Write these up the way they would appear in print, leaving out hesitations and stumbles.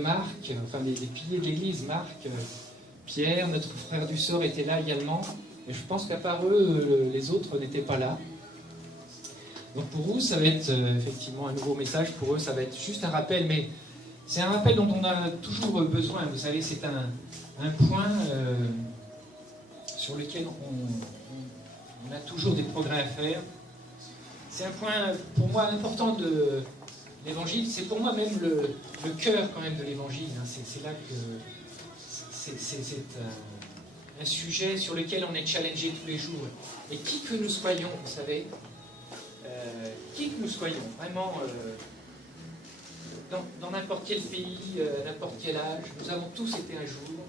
Marc, enfin les piliers de l'Église, Marc, Pierre, notre frère du sort était là également. Et je pense qu'à part eux, les autres n'étaient pas là. Donc pour vous, ça va être effectivement un nouveau message. Pour eux, ça va être juste un rappel, mais c'est un rappel dont on a toujours besoin. Vous savez, c'est un point sur lequel on a toujours des progrès à faire. C'est un point, pour moi, important de l'Évangile. C'est pour moi même le cœur quand même de l'Évangile. Hein. C'est là que c'est un sujet sur lequel on est challengé tous les jours. Et qui que nous soyons, vous savez, qui que nous soyons, vraiment, dans n'importe quel pays, n'importe quel âge, nous avons tous été un jour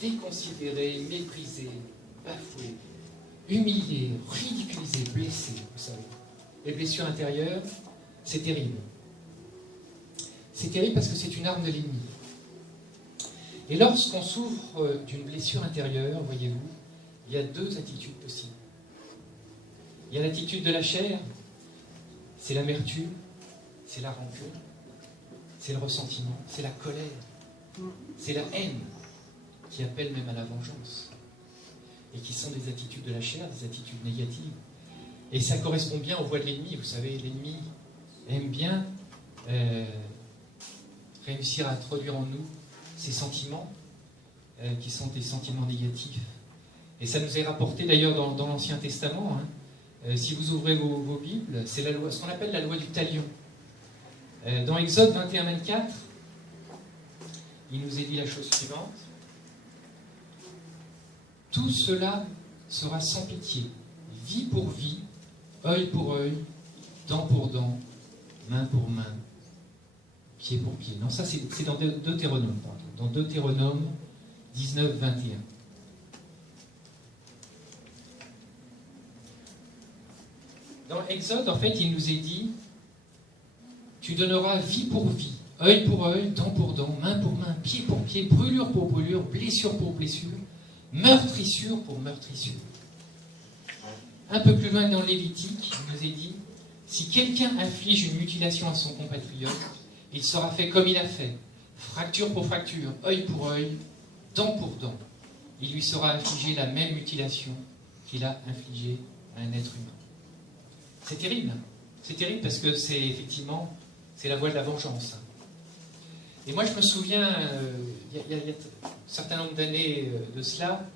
déconsidérés, méprisés, bafoués, humiliés, ridiculisés, blessés, vous savez. Les blessures intérieures, c'est terrible. C'est terrible parce que c'est une arme de l'ennemi. Et lorsqu'on souffre d'une blessure intérieure, voyez-vous, il y a deux attitudes possibles. Il y a l'attitude de la chair, c'est l'amertume, c'est la rancune, c'est le ressentiment, c'est la colère, c'est la haine qui appelle même à la vengeance. Et qui sont des attitudes de la chair, des attitudes négatives. Et ça correspond bien aux voies de l'ennemi. Vous savez, l'ennemi aime bien réussir à introduire en nous ces sentiments qui sont des sentiments négatifs. Et ça nous est rapporté d'ailleurs dans l'Ancien Testament. Hein. Si vous ouvrez vos Bibles, c'est la loi, ce qu'on appelle la loi du talion. Dans Exode 21-24, il nous est dit la chose suivante. Tout cela sera sans pitié, vie pour vie, œil pour œil, dent pour dent, main pour main, pied pour pied. Non, ça c'est dans Deutéronome, pardon. Dans Deutéronome 19, 21. Dans Exode, en fait, il nous est dit tu donneras vie pour vie, œil pour œil, dent pour dent, main pour main, pied pour pied, brûlure pour brûlure, blessure pour blessure, meurtrissure pour meurtrissure. Un peu plus loin dans le Lévitique, il nous est dit si quelqu'un inflige une mutilation à son compatriote, il sera fait comme il a fait, fracture pour fracture, œil pour œil, dent pour dent. Il lui sera infligé la même mutilation qu'il a infligée à un être humain. C'est terrible. C'est terrible parce que c'est effectivement, c'est la voie de la vengeance. Et moi, je me souviens, il y a un certain nombre d'années de cela,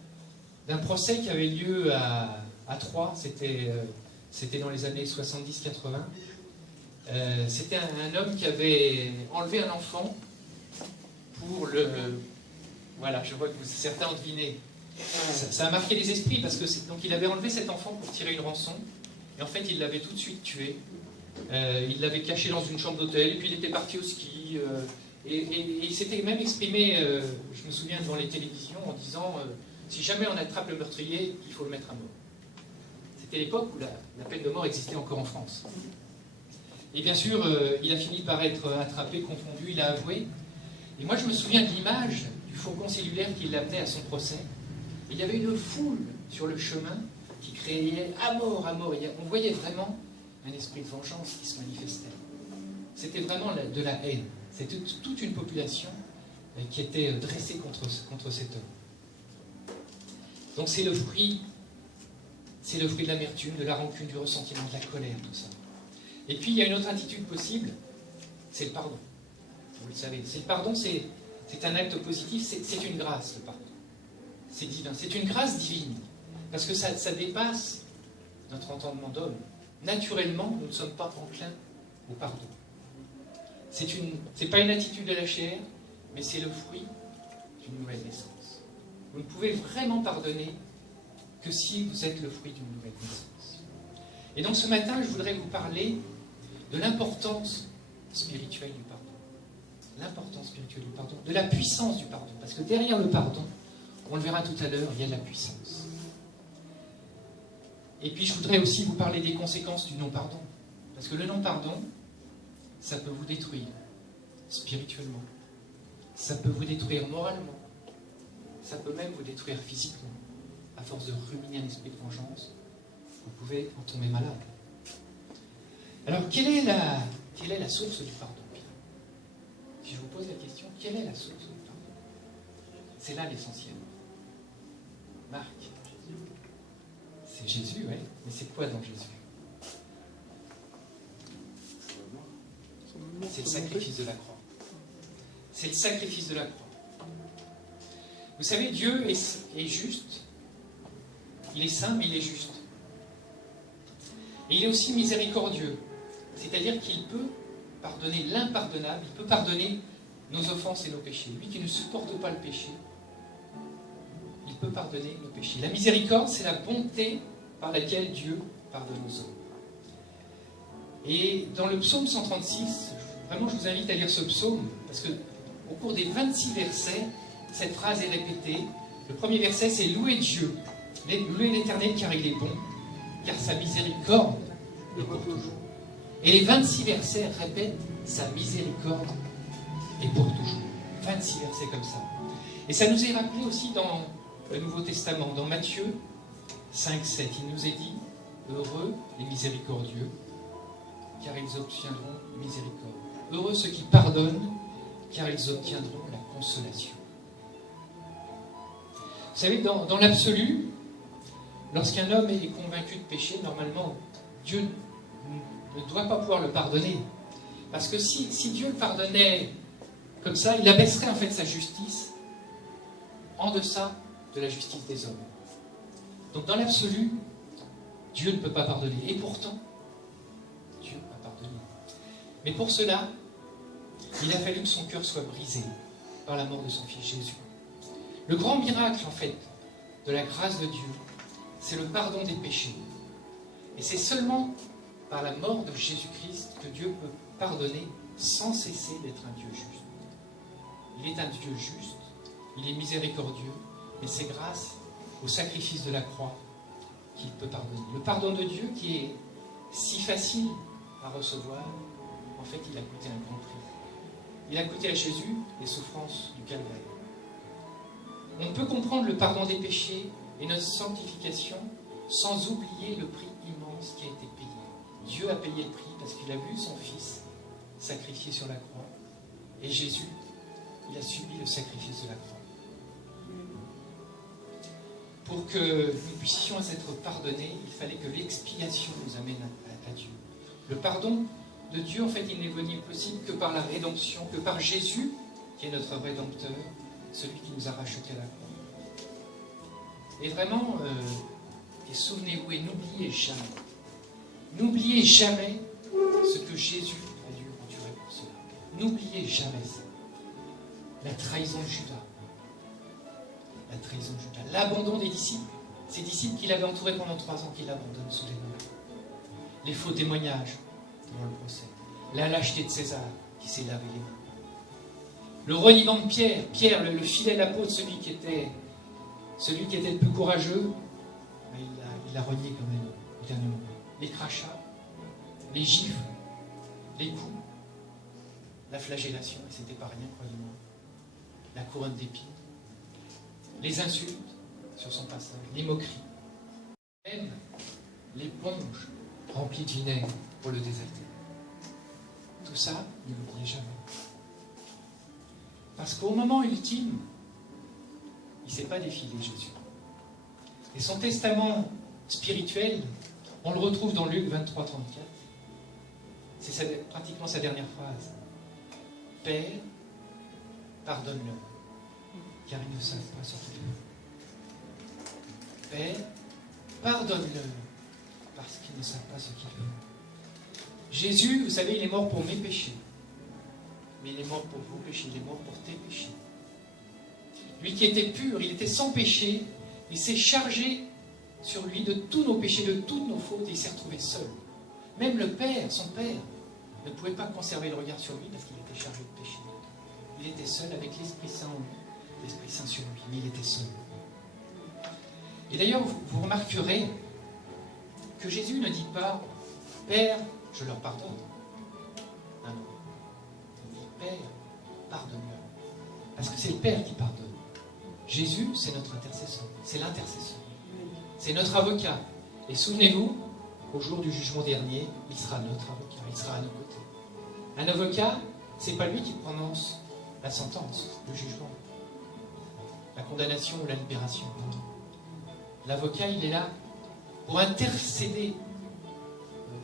d'un procès qui avait lieu à Troyes. C'était dans les années 70-80. C'était un homme qui avait enlevé un enfant pour le... Voilà, je vois que certains ont deviné. Ça a marqué les esprits parce que donc il avait enlevé cet enfant pour tirer une rançon. Et en fait, il l'avait tout de suite tué. Il l'avait caché dans une chambre d'hôtel. Et puis il était parti au ski. Et il s'était même exprimé, je me souviens, devant les télévisions, en disant si jamais on attrape le meurtrier, il faut le mettre à mort. C'était l'époque où la peine de mort existait encore en France. Et bien sûr, il a fini par être attrapé, confondu, il a avoué. Et moi, je me souviens de l'image du fourgon cellulaire qui l'amenait à son procès. Et il y avait une foule sur le chemin qui criait à mort, à mort. On voyait vraiment un esprit de vengeance qui se manifestait. C'était vraiment de la haine. C'était toute une population qui était dressée contre cet homme. Donc c'est le fruit de l'amertume, de la rancune, du ressentiment, de la colère, tout ça. Et puis il y a une autre attitude possible, c'est le pardon. Vous le savez, c'est le pardon, c'est un acte positif, c'est une grâce, le pardon. C'est divin, c'est une grâce divine. Parce que ça dépasse notre entendement d'homme. Naturellement, nous ne sommes pas enclins au pardon. C'est pas une attitude de la chair, mais c'est le fruit d'une nouvelle naissance. Vous ne pouvez vraiment pardonner que si vous êtes le fruit d'une nouvelle naissance. Et donc ce matin, je voudrais vous parler de l'importance spirituelle du pardon. L'importance spirituelle du pardon, de la puissance du pardon. Parce que derrière le pardon, on le verra tout à l'heure, il y a de la puissance. Et puis je voudrais aussi vous parler des conséquences du non-pardon. Parce que le non-pardon, ça peut vous détruire spirituellement. Ça peut vous détruire moralement. Ça peut même vous détruire physiquement. À force de ruminer un esprit de vengeance, vous pouvez en tomber malade. Alors, quelle est la source du pardon? Puis je vous pose la question, quelle est la source du pardon? C'est là l'essentiel. Marc, c'est Jésus, oui. Mais c'est quoi donc Jésus? C'est le sacrifice de la croix. C'est le sacrifice de la croix. Vous savez, Dieu est juste. Il est saint, mais il est juste. Et il est aussi miséricordieux. C'est-à-dire qu'il peut pardonner l'impardonnable, il peut pardonner nos offenses et nos péchés. Lui qui ne supporte pas le péché, il peut pardonner nos péchés. La miséricorde, c'est la bonté par laquelle Dieu pardonne aux hommes. Et dans le psaume 136, vraiment je vous invite à lire ce psaume, parce qu'au cours des 26 versets, cette phrase est répétée. Le premier verset, c'est « Louez Dieu, louez l'Éternel car il est bon, car sa miséricorde est pour toujours. » Et les 26 versets répètent « Sa miséricorde est pour toujours. » 26 versets comme ça. Et ça nous est rappelé aussi dans le Nouveau Testament, dans Matthieu 5, 7. Il nous est dit « Heureux les miséricordieux, car ils obtiendront miséricorde. Heureux ceux qui pardonnent, car ils obtiendront la consolation. » Vous savez, dans l'absolu, lorsqu'un homme est convaincu de péché, normalement, Dieu ne doit pas pouvoir le pardonner. Parce que si Dieu le pardonnait comme ça, il abaisserait en fait sa justice en deçà de la justice des hommes. Donc dans l'absolu, Dieu ne peut pas pardonner. Et pourtant, Dieu a pardonné. Mais pour cela, il a fallu que son cœur soit brisé par la mort de son fils Jésus. Le grand miracle, en fait, de la grâce de Dieu, c'est le pardon des péchés. Et c'est seulement par la mort de Jésus-Christ que Dieu peut pardonner sans cesser d'être un Dieu juste. Il est un Dieu juste, il est miséricordieux, mais c'est grâce au sacrifice de la croix qu'il peut pardonner. Le pardon de Dieu qui est si facile à recevoir, en fait, il a coûté un grand prix. Il a coûté à Jésus les souffrances du calvaire. On peut comprendre le pardon des péchés et notre sanctification sans oublier le prix immense qui a été payé. Dieu a payé le prix parce qu'il a vu son Fils sacrifié sur la croix. Et Jésus, il a subi le sacrifice de la croix. Pour que nous puissions être pardonnés, il fallait que l'expiation nous amène à Dieu. Le pardon de Dieu, en fait, il n'est venu possible que par la rédemption, que par Jésus, qui est notre rédempteur, celui qui nous a rachetés à la croix. Et vraiment, et souvenez-vous et n'oubliez jamais ce que Jésus a dû endurer pour cela. N'oubliez jamais ça. La trahison de Judas. La trahison de Judas. L'abandon des disciples. Ces disciples qu'il avait entourés pendant 3 ans, qu'il abandonne sous les mains. Les faux témoignages dans le procès. La lâcheté de César, qui s'est lavé les mains. Le reniement de Pierre. Pierre, le fidèle apôtre, celui qui était le plus courageux, il l'a renié quand même au dernier moment. Les crachats, les gifles, les coups, la flagellation, et c'était pas rien, croyez-moi. La couronne d'épines, les insultes sur son passage, les moqueries, même l'éponge remplie de vinaigre pour le désaltérer. Tout ça, ne l'oubliez jamais. Parce qu'au moment ultime, il ne s'est pas défilé, Jésus. Et son testament spirituel, on le retrouve dans Luc 23, 34. C'est pratiquement sa dernière phrase. Père, pardonne-leur, car ils ne savent pas ce qu'ils font. Père, pardonne-leur, parce qu'ils ne savent pas ce qu'ils font. Jésus, vous savez, il est mort pour mes péchés. Mais il est mort pour vos péchés, il est mort pour tes péchés. Lui qui était pur, il était sans péché, il s'est chargé sur lui de tous nos péchés, de toutes nos fautes, et il s'est retrouvé seul. Même le Père, son Père, ne pouvait pas conserver le regard sur lui parce qu'il était chargé de péché. Il était seul avec l'Esprit Saint en lui, l'Esprit Saint sur lui, mais il était seul. Et d'ailleurs, vous remarquerez que Jésus ne dit pas « Père, je leur pardonne ». Non, non. Il dit « Père, pardonne-leur ». Parce que c'est le Père qui pardonne. Jésus, c'est notre intercesseur. C'est l'intercesseur. C'est notre avocat. Et souvenez-vous, au jour du jugement dernier, il sera notre avocat. Il sera à nos côtés. Un avocat c'est pas lui qui prononce la sentence, le jugement, la condamnation ou la libération. L'avocat, il est là pour intercéder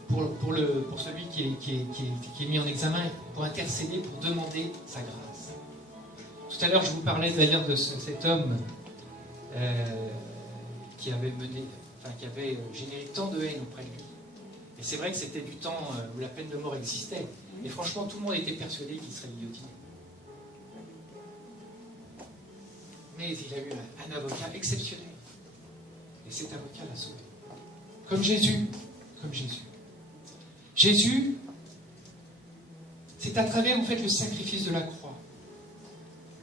pour celui qui est mis en examen, pour intercéder, pour demander sa grâce. Tout à l'heure, je vous parlais d'ailleurs de cet homme qui avait généré tant de haine auprès de lui. Et c'est vrai que c'était du temps où la peine de mort existait. Et franchement, tout le monde était persuadé qu'il serait guillotiné. Mais il a eu un avocat exceptionnel. Et cet avocat l'a sauvé. Comme Jésus. Comme Jésus. Jésus, c'est à travers en fait le sacrifice de la croix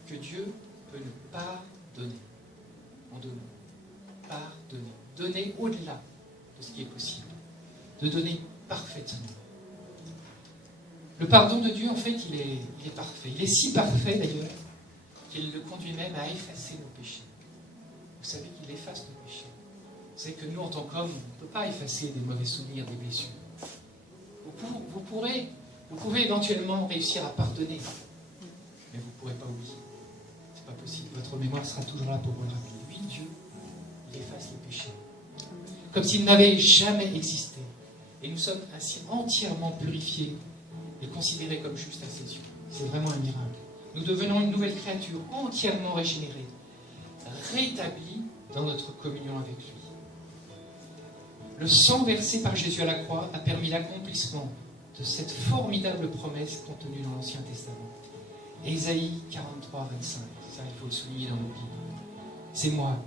que Dieu peut nous pardonner. En deux mots. Pardonner. Donner au-delà de ce qui est possible. De donner parfaitement. Le pardon de Dieu, en fait, il est parfait. Il est si parfait, d'ailleurs, qu'il le conduit même à effacer nos péchés. Vous savez qu'il efface nos péchés. Vous savez que nous, en tant qu'hommes, on ne peut pas effacer des mauvais souvenirs, des blessures. Vous pouvez éventuellement réussir à pardonner, mais vous ne pourrez pas oublier. Ce n'est pas possible. Votre mémoire sera toujours là pour vous le rappeler. Lui, Dieu, il efface les péchés. Comme s'ils n'avaient jamais existé. Et nous sommes ainsi entièrement purifiés et considérés comme justes à ses yeux. C'est vraiment un miracle. Nous devenons une nouvelle créature, entièrement régénérée, rétablie dans notre communion avec lui. Le sang versé par Jésus à la croix a permis l'accomplissement de cette formidable promesse contenue dans l'Ancien Testament. Ésaïe 43, 25. Ça, il faut le souligner dans nos Bibles. C'est moi.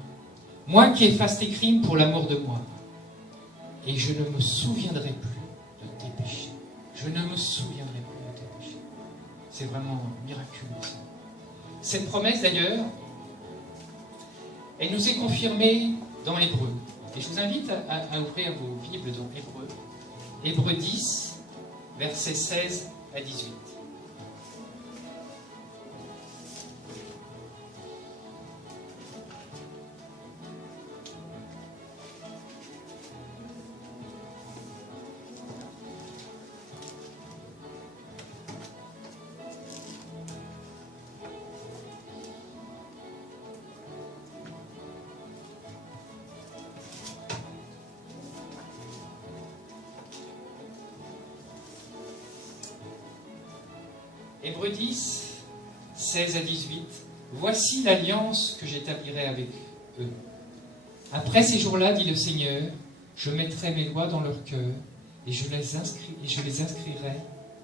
Moi qui efface tes crimes pour l'amour de moi. Et je ne me souviendrai plus de tes péchés. Je ne me souviendrai plus de tes péchés. C'est vraiment miraculeux. Cette promesse, d'ailleurs, elle nous est confirmée dans Hébreux. Et je vous invite à ouvrir vos Bibles dans Hébreux. Hébreux 10, versets 16 à 18. Hébreux 10, 16 à 18. Voici l'alliance que j'établirai avec eux. Après ces jours-là, dit le Seigneur, je mettrai mes lois dans leur cœur et je les inscrirai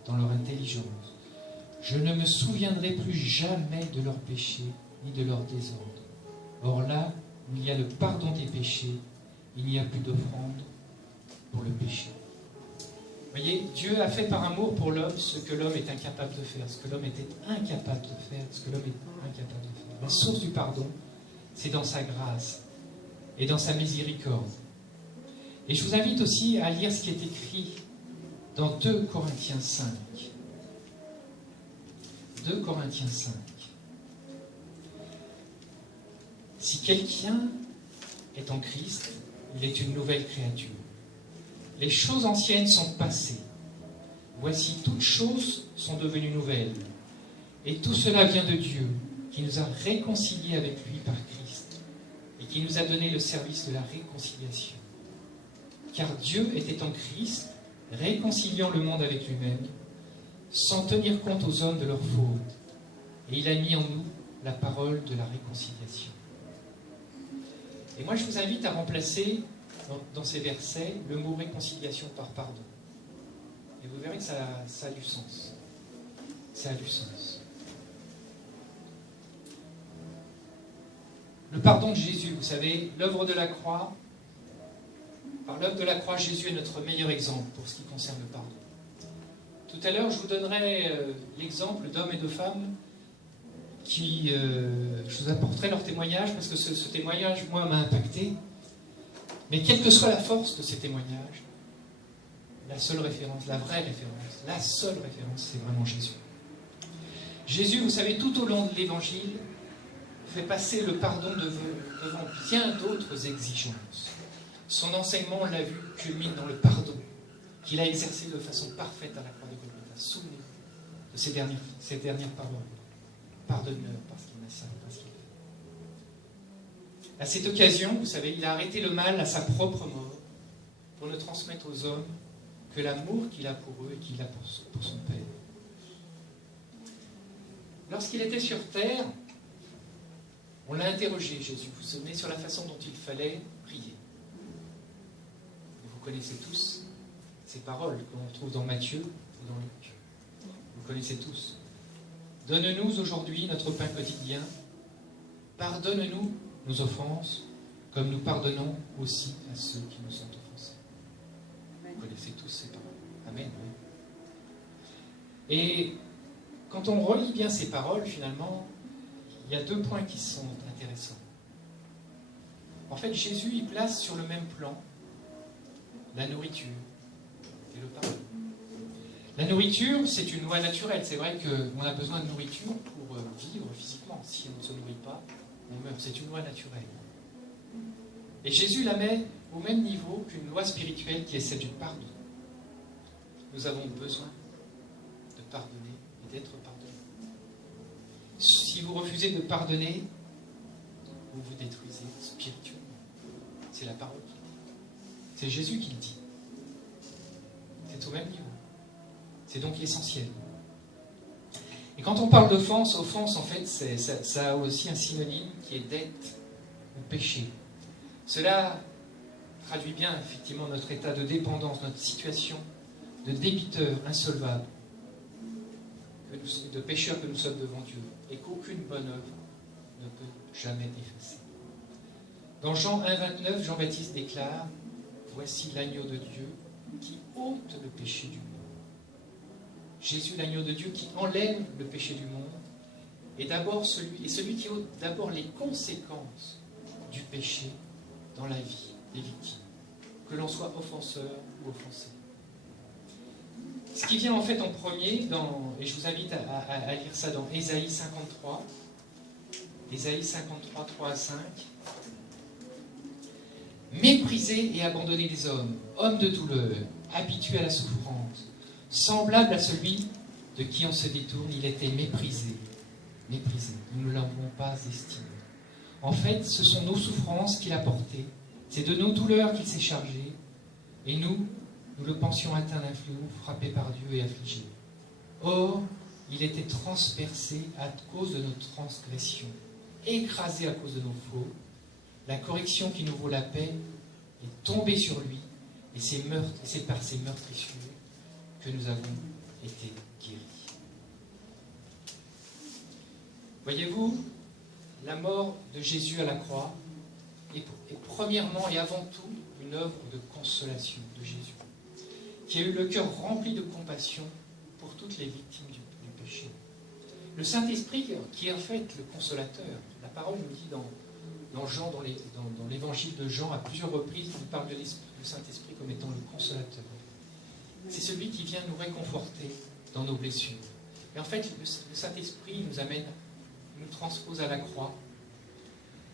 dans leur intelligence. Je ne me souviendrai plus jamais de leurs péchés ni de leurs désordres. Or là où il y a le pardon des péchés, il n'y a plus d'offrande pour le péché. Vous voyez, Dieu a fait par amour pour l'homme ce que l'homme est incapable de faire, ce que l'homme était incapable de faire, ce que l'homme est incapable de faire. La source du pardon, c'est dans sa grâce et dans sa miséricorde. Et je vous invite aussi à lire ce qui est écrit dans 2 Corinthiens 5. 2 Corinthiens 5. Si quelqu'un est en Christ, il est une nouvelle créature. Les choses anciennes sont passées. Voici, toutes choses sont devenues nouvelles. Et tout cela vient de Dieu, qui nous a réconciliés avec lui par Christ, et qui nous a donné le service de la réconciliation. Car Dieu était en Christ, réconciliant le monde avec lui-même, sans tenir compte aux hommes de leurs fautes. Et il a mis en nous la parole de la réconciliation. Et moi, je vous invite à remplacer dans ces versets le mot réconciliation par pardon. Et vous verrez que ça a du sens. Ça a du sens. Le pardon de Jésus, vous savez, l'œuvre de la croix, par l'œuvre de la croix, Jésus est notre meilleur exemple pour ce qui concerne le pardon. Tout à l'heure, je vous donnerai l'exemple d'hommes et de femmes qui, je vous apporterai leur témoignage parce que ce témoignage, moi, m'a impacté. Mais quelle que soit la force de ces témoignages, la seule référence, la vraie référence, la seule référence, c'est vraiment Jésus. Jésus, vous savez, tout au long de l'Évangile, fait passer le pardon devant bien d'autres exigences. Son enseignement, on l'a vu, culmine dans le pardon qu'il a exercé de façon parfaite à la croix de Golgotha. Souvenez-vous. de ces dernières paroles. Pardonne-leur parce qu'ils ne savent pas ce qu'ils font. À cette occasion, vous savez, il a arrêté le mal à sa propre mort pour ne transmettre aux hommes que l'amour qu'il a pour eux et qu'il a pour son Père. Lorsqu'il était sur terre, on l'a interrogé, Jésus, vous vous souvenez, sur la façon dont il fallait prier. Vous connaissez tous ces paroles qu'on trouve dans Matthieu et dans Luc. Vous connaissez tous. Donne-nous aujourd'hui notre pain quotidien. Pardonne-nous nos offenses, comme nous pardonnons aussi à ceux qui nous ont offensés. Vous connaissez tous ces paroles. Amen. Oui. Et quand on relit bien ces paroles, finalement, il y a deux points qui sont intéressants. En fait, Jésus, il place sur le même plan la nourriture et le pardon. La nourriture, c'est une loi naturelle. C'est vrai qu'on a besoin de nourriture pour vivre physiquement. Si on ne se nourrit pas, on meurt. C'est une loi naturelle. Et Jésus la met au même niveau qu'une loi spirituelle qui est celle du pardon. Nous avons besoin de pardonner et d'être pardonnés. Si vous refusez de pardonner, vous vous détruisez spirituellement. C'est la parole qui le dit. C'est Jésus qui le dit. C'est au même niveau. C'est donc essentiel. Et quand on parle d'offense, offense, en fait, ça a aussi un synonyme qui est dette ou péché. Cela traduit bien, effectivement, notre état de dépendance, notre situation de débiteur insolvable, de pécheurs que nous sommes devant Dieu, et qu'aucune bonne œuvre ne peut jamais effacer. Dans Jean 1,29, Jean-Baptiste déclare « Voici l'agneau de Dieu qui ôte le péché du monde. » Jésus, l'agneau de Dieu qui enlève le péché du monde, est d'abord celui qui ôte d'abord les conséquences du péché dans la vie des victimes, que l'on soit offenseur ou offensé. Ce qui vient en fait en premier, et je vous invite à lire ça dans Ésaïe 53, Ésaïe 53, 3 à 5. Méprisés et abandonnés des hommes, hommes de douleur, habitués à la souffrance, semblable à celui de qui on se détourne, il était méprisé. Méprisé, nous ne l'avons pas estimé. En fait, ce sont nos souffrances qu'il a portées, c'est de nos douleurs qu'il s'est chargé, et nous le pensions atteint d'un fléau, frappé par Dieu et affligé. Or, il était transpercé à cause de nos transgressions, écrasé à cause de nos fautes. La correction qui nous vaut la paix est tombée sur lui, et c'est par ses meurtrissures que nous avons été guéris. Voyez-vous, la mort de Jésus à la croix est premièrement et avant tout une œuvre de consolation de Jésus, qui a eu le cœur rempli de compassion pour toutes les victimes du péché. Le Saint-Esprit, qui est en fait le consolateur, la parole nous dit dans l'évangile de Jean, à plusieurs reprises, il parle du Saint-Esprit comme étant le consolateur. C'est celui qui vient nous réconforter dans nos blessures. Et en fait, le Saint-Esprit nous amène, nous transpose à la croix.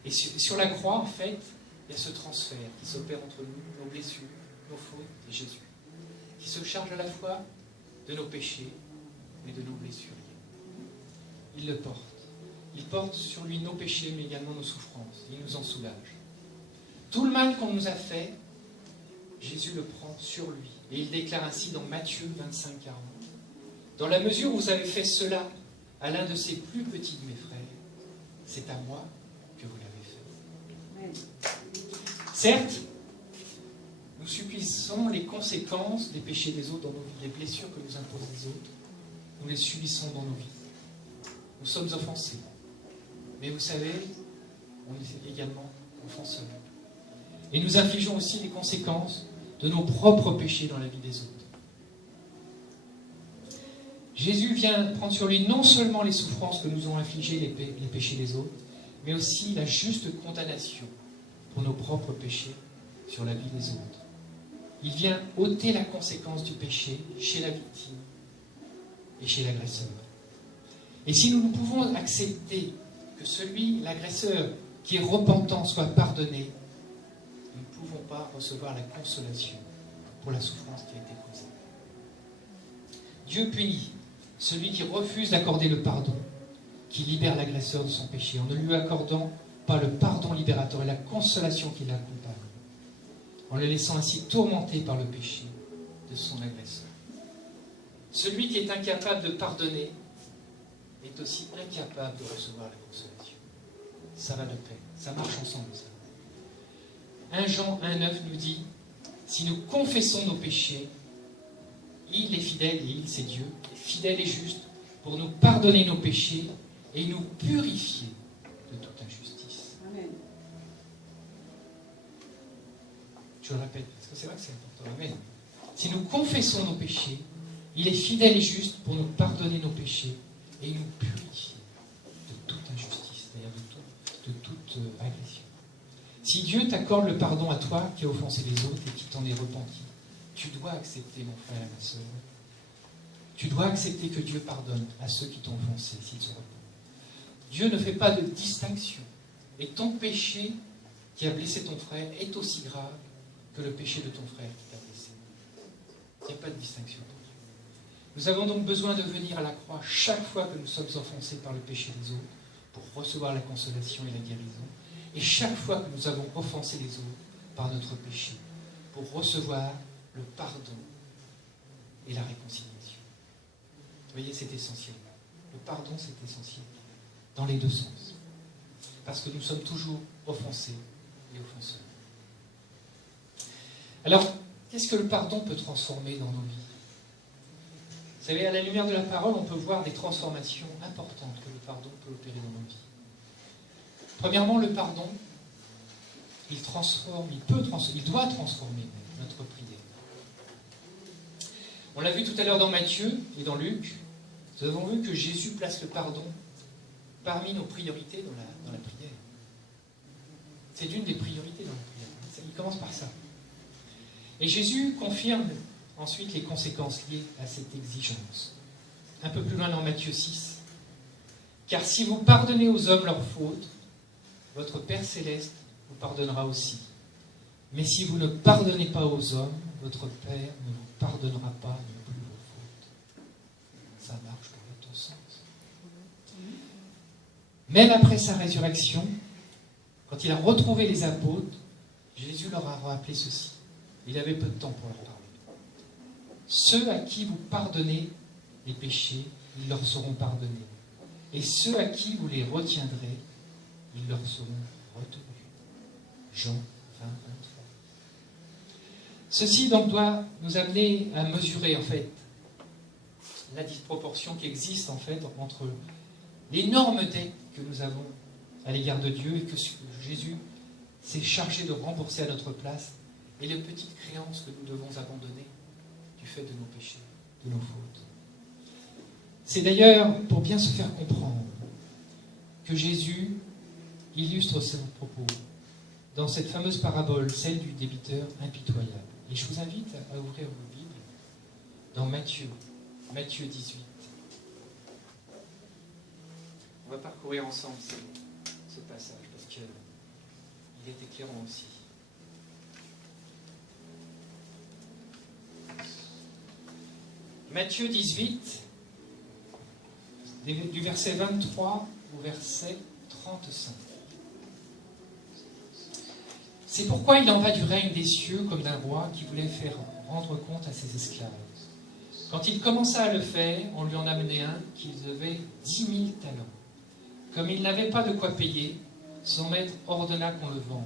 Et sur la croix, en fait, il y a ce transfert qui s'opère entre nous, nos blessures, nos fautes et Jésus, qui se charge à la fois de nos péchés et de nos blessures. Il le porte. Il porte sur lui nos péchés, mais également nos souffrances. Il nous en soulage. Tout le mal qu'on nous a fait, Jésus le prend sur lui. Et il déclare ainsi dans Matthieu 25, 40. Dans la mesure où vous avez fait cela à l'un de ces plus petits de mes frères, c'est à moi que vous l'avez fait. Certes, nous subissons les conséquences des péchés des autres dans nos vies, les blessures que nous imposent les autres, nous les subissons dans nos vies. Nous sommes offensés. Mais vous savez, on est également offenseurs. Et nous infligeons aussi les conséquences de nos propres péchés dans la vie des autres. Jésus vient prendre sur lui non seulement les souffrances que nous ont infligées les péchés des autres, mais aussi la juste condamnation pour nos propres péchés sur la vie des autres. Il vient ôter la conséquence du péché chez la victime et chez l'agresseur. Et si nous pouvons accepter que l'agresseur qui est repentant, soit pardonné, nous ne pouvons pas recevoir la consolation pour la souffrance qui a été causée. Dieu punit celui qui refuse d'accorder le pardon, qui libère l'agresseur de son péché, en ne lui accordant pas le pardon libérateur et la consolation qui l'accompagne, en le laissant ainsi tourmenté par le péché de son agresseur. Celui qui est incapable de pardonner est aussi incapable de recevoir la consolation. Ça va de pair, ça marche ensemble, ça. 1 Jean 1,9 nous dit, si nous confessons nos péchés, il est fidèle, et il, c'est Dieu, est fidèle et juste pour nous pardonner nos péchés et nous purifier de toute injustice. Amen. Je le répète, parce que c'est vrai que c'est important. Amen. Si nous confessons nos péchés, il est fidèle et juste pour nous pardonner nos péchés et nous purifier de toute injustice, c'est-à-dire de toute agression. Si Dieu t'accorde le pardon à toi qui as offensé les autres et qui t'en est repenti, tu dois accepter, mon frère et ma sœur. Tu dois accepter que Dieu pardonne à ceux qui t'ont offensé s'ils se repentent. Dieu ne fait pas de distinction. Et ton péché qui a blessé ton frère est aussi grave que le péché de ton frère qui t'a blessé. Il n'y a pas de distinction pour Dieu. Nous avons donc besoin de venir à la croix chaque fois que nous sommes offensés par le péché des autres pour recevoir la consolation et la guérison. Et chaque fois que nous avons offensé les autres par notre péché pour recevoir le pardon et la réconciliation. Vous voyez, c'est essentiel. Le pardon, c'est essentiel. Dans les deux sens. Parce que nous sommes toujours offensés et offenseurs. Alors, qu'est-ce que le pardon peut transformer dans nos vies? Vous savez, à la lumière de la parole, on peut voir des transformations importantes que le pardon peut opérer dans nos vies. Premièrement, le pardon, il doit transformer notre prière. On l'a vu tout à l'heure dans Matthieu et dans Luc. Nous avons vu que Jésus place le pardon parmi nos priorités dans la prière. C'est une des priorités dans la prière. Il commence par ça. Et Jésus confirme ensuite les conséquences liées à cette exigence. Un peu plus loin dans Matthieu 6. Car si vous pardonnez aux hommes leurs fautes, votre Père céleste vous pardonnera aussi. Mais si vous ne pardonnez pas aux hommes, votre Père ne vous pardonnera pas non plus vos fautes. Ça marche dans l'autre sens. Même après sa résurrection, quand il a retrouvé les apôtres, Jésus leur a rappelé ceci. Il avait peu de temps pour leur parler. Ceux à qui vous pardonnez les péchés, ils leur seront pardonnés. Et ceux à qui vous les retiendrez, ils leur seront retenus. Jean 20, 23. Ceci donc doit nous amener à mesurer en fait la disproportion qui existe en fait entre l'énorme dette que nous avons à l'égard de Dieu et que Jésus s'est chargé de rembourser à notre place et les petites créances que nous devons abandonner du fait de nos péchés, de nos fautes. C'est d'ailleurs pour bien se faire comprendre que Jésus illustre ses propos dans cette fameuse parabole, celle du débiteur impitoyable. Et je vous invite à ouvrir vos Bibles dans Matthieu 18. On va parcourir ensemble ce passage parce qu'il est éclairant aussi. Matthieu 18, du verset 23 au verset 35. C'est pourquoi il en va du règne des cieux comme d'un roi qui voulait faire rendre compte à ses esclaves. Quand il commença à le faire, on lui en amenait un qui devait 10 000 talents. Comme il n'avait pas de quoi payer, son maître ordonna qu'on le vende,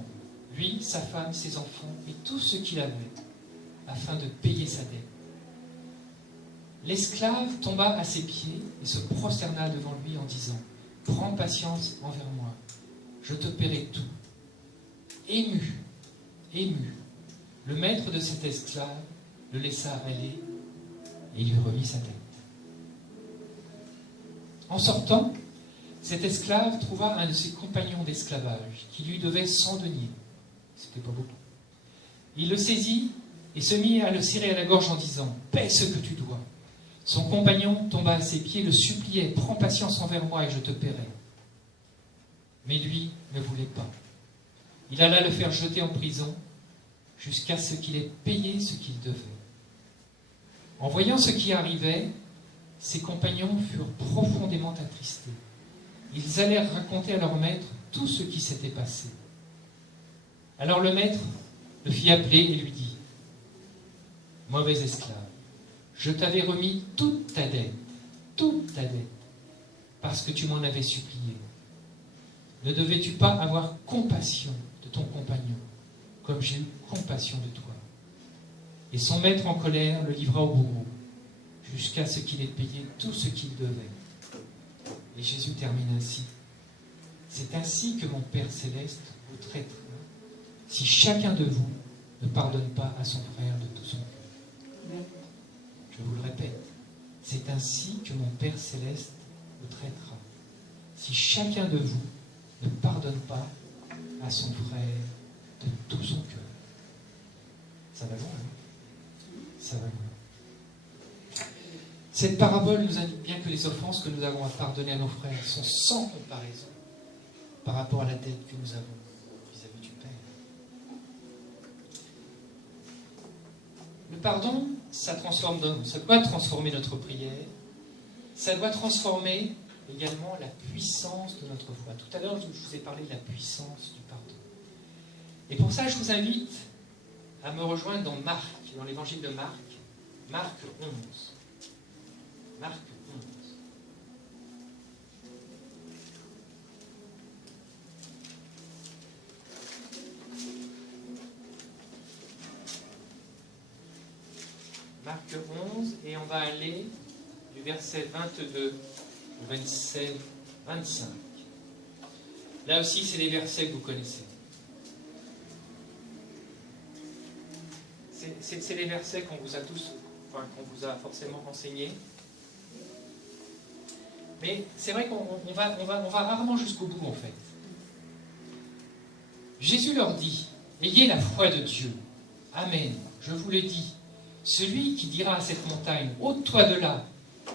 lui, sa femme, ses enfants et tout ce qu'il avait, afin de payer sa dette. L'esclave tomba à ses pieds et se prosterna devant lui en disant « Prends patience envers moi, je te paierai tout. » Ému, le maître de cet esclave le laissa aller et lui remit sa dette. En sortant, cet esclave trouva un de ses compagnons d'esclavage qui lui devait 100 deniers. C'était pas beaucoup. Il le saisit et se mit à le serrer à la gorge en disant « Paie ce que tu dois. » Son compagnon tomba à ses pieds, le suppliait « Prends patience envers moi et je te paierai. » Mais lui ne voulait pas. Il alla le faire jeter en prison jusqu'à ce qu'il ait payé ce qu'il devait. En voyant ce qui arrivait, ses compagnons furent profondément attristés. Ils allèrent raconter à leur maître tout ce qui s'était passé. Alors le maître le fit appeler et lui dit : « Mauvais esclave, je t'avais remis toute ta dette, parce que tu m'en avais supplié. Ne devais-tu pas avoir compassion de ton compagnon, comme j'ai eu compassion de toi ? » Et son maître en colère le livra au bourreau, jusqu'à ce qu'il ait payé tout ce qu'il devait. Et Jésus termine ainsi : « C'est ainsi que mon Père céleste vous traitera, si chacun de vous ne pardonne pas à son frère de tout son cœur. » Je vous le répète, c'est ainsi que mon Père céleste vous traitera, si chacun de vous ne pardonne pas à son frère de tout son cœur. Ça va loin, hein ? Ça va loin. Cette parabole nous indique bien que les offenses que nous avons à pardonner à nos frères sont sans comparaison par rapport à la dette que nous avons vis-à-vis du Père. Le pardon, ça doit transformer notre prière, ça doit transformer également la puissance de notre foi. Tout à l'heure, je vous ai parlé de la puissance du pardon. Et pour ça, je vous invite à me rejoindre dans Marc, dans l'évangile de Marc, Marc 11. Marc 11. Marc 11, et on va aller du verset 22 au verset 25. Là aussi, c'est des versets que vous connaissez. C'est les versets qu'on vous a tous, qu'on vous a forcément enseignés. Mais c'est vrai qu'on va rarement jusqu'au bout, en fait. Jésus leur dit : « Ayez la foi de Dieu. Amen. Je vous le dis. Celui qui dira à cette montagne : ôte-toi de là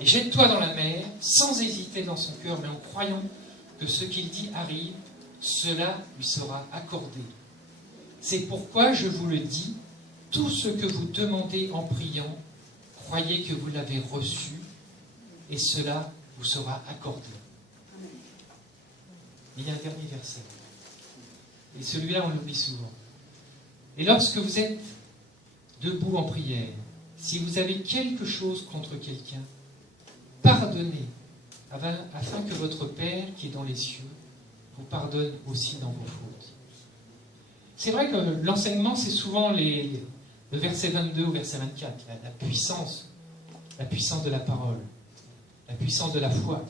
et jette-toi dans la mer, sans hésiter dans son cœur, mais en croyant que ce qu'il dit arrive, cela lui sera accordé. C'est pourquoi je vous le dis, tout ce que vous demandez en priant, croyez que vous l'avez reçu, et cela vous sera accordé. » Il y a un dernier verset. Et celui-là, on l'oublie souvent. « Et lorsque vous êtes debout en prière, si vous avez quelque chose contre quelqu'un, pardonnez, afin que votre Père qui est dans les cieux vous pardonne aussi dans vos fautes. » C'est vrai que l'enseignement, c'est souvent le verset 22 au verset 24, la puissance de la parole, la puissance de la foi.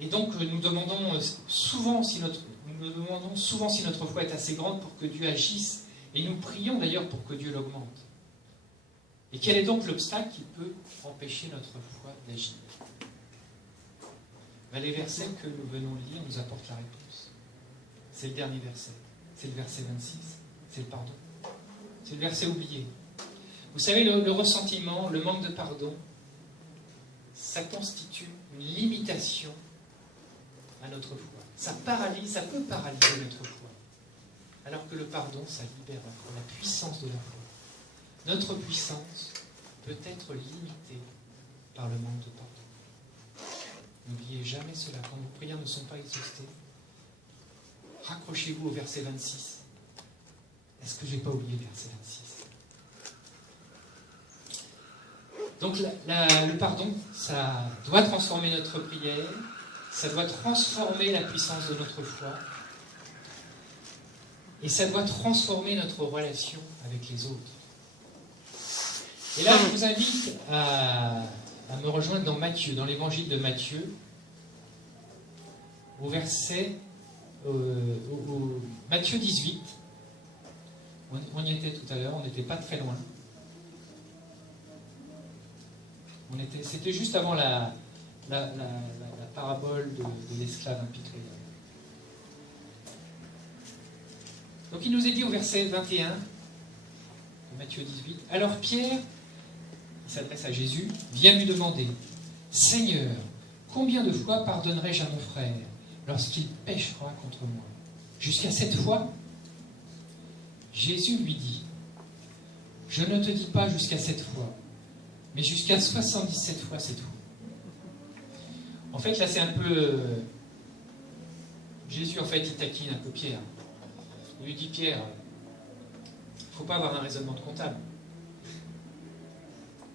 Et donc, nous demandons souvent si notre foi est assez grande pour que Dieu agisse, et nous prions d'ailleurs pour que Dieu l'augmente. Et quel est donc l'obstacle qui peut empêcher notre foi d'agir ? Les versets que nous venons de lire nous apportent la réponse. C'est le dernier verset. C'est le verset 26. C'est le pardon. C'est le verset oublié. Vous savez, le ressentiment, le manque de pardon, ça constitue une limitation à notre foi. Ça peut paralyser notre foi. Alors que le pardon, ça libère la puissance de la foi. Notre puissance peut être limitée par le manque de pardon. N'oubliez jamais cela. Quand vos prières ne sont pas exaucées, raccrochez-vous au verset 26. Est-ce que je n'ai pas oublié le verset 26 ? Donc le pardon, ça doit transformer notre prière, ça doit transformer la puissance de notre foi, et ça doit transformer notre relation avec les autres. Et là, je vous invite à me rejoindre dans Matthieu, dans l'évangile de Matthieu, au verset Matthieu 18. On y était tout à l'heure, on n'était pas très loin. C'était juste avant la parabole de l'esclave impitoyable. Donc il nous est dit au verset 21 de Matthieu 18, « Alors Pierre, il s'adresse à Jésus, vient lui demander, « Seigneur, combien de fois pardonnerai-je à mon frère lorsqu'il péchera contre moi ? Jusqu'à 7 fois ?» Jésus lui dit, « Je ne te dis pas jusqu'à 7 fois, mais jusqu'à 77 fois 7 fois. En fait, là, c'est un peu... Jésus, en fait, il taquine un peu Pierre. Il lui dit, Pierre, il ne faut pas avoir un raisonnement de comptable.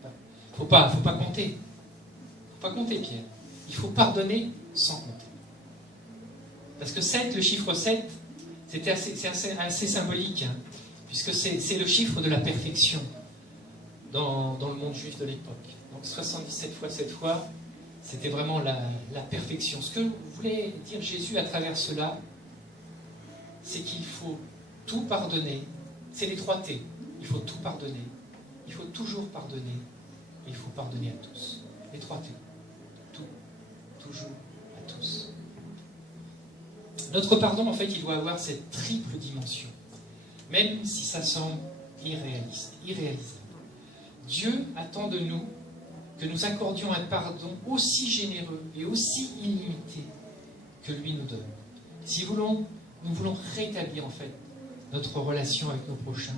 Il ne faut pas compter. Il ne faut pas compter, Pierre. Il faut pardonner sans compter. Parce que 7, le chiffre 7, c'est assez symbolique, hein, puisque c'est le chiffre de la perfection dans le monde juif de l'époque. Donc 77 fois 7 fois, c'était vraiment la perfection. Ce que voulait dire Jésus à travers cela, c'est qu'il faut tout pardonner. C'est les 3 T. Il faut tout pardonner. Il faut toujours pardonner. Et il faut pardonner à tous. Les 3 T. Tout. Toujours à tous. Notre pardon, en fait, il doit avoir cette triple dimension. Même si ça semble irréaliste, irréalisable. Dieu attend de nous que nous accordions un pardon aussi généreux et aussi illimité que lui nous donne. Si nous voulons rétablir en fait notre relation avec nos prochains,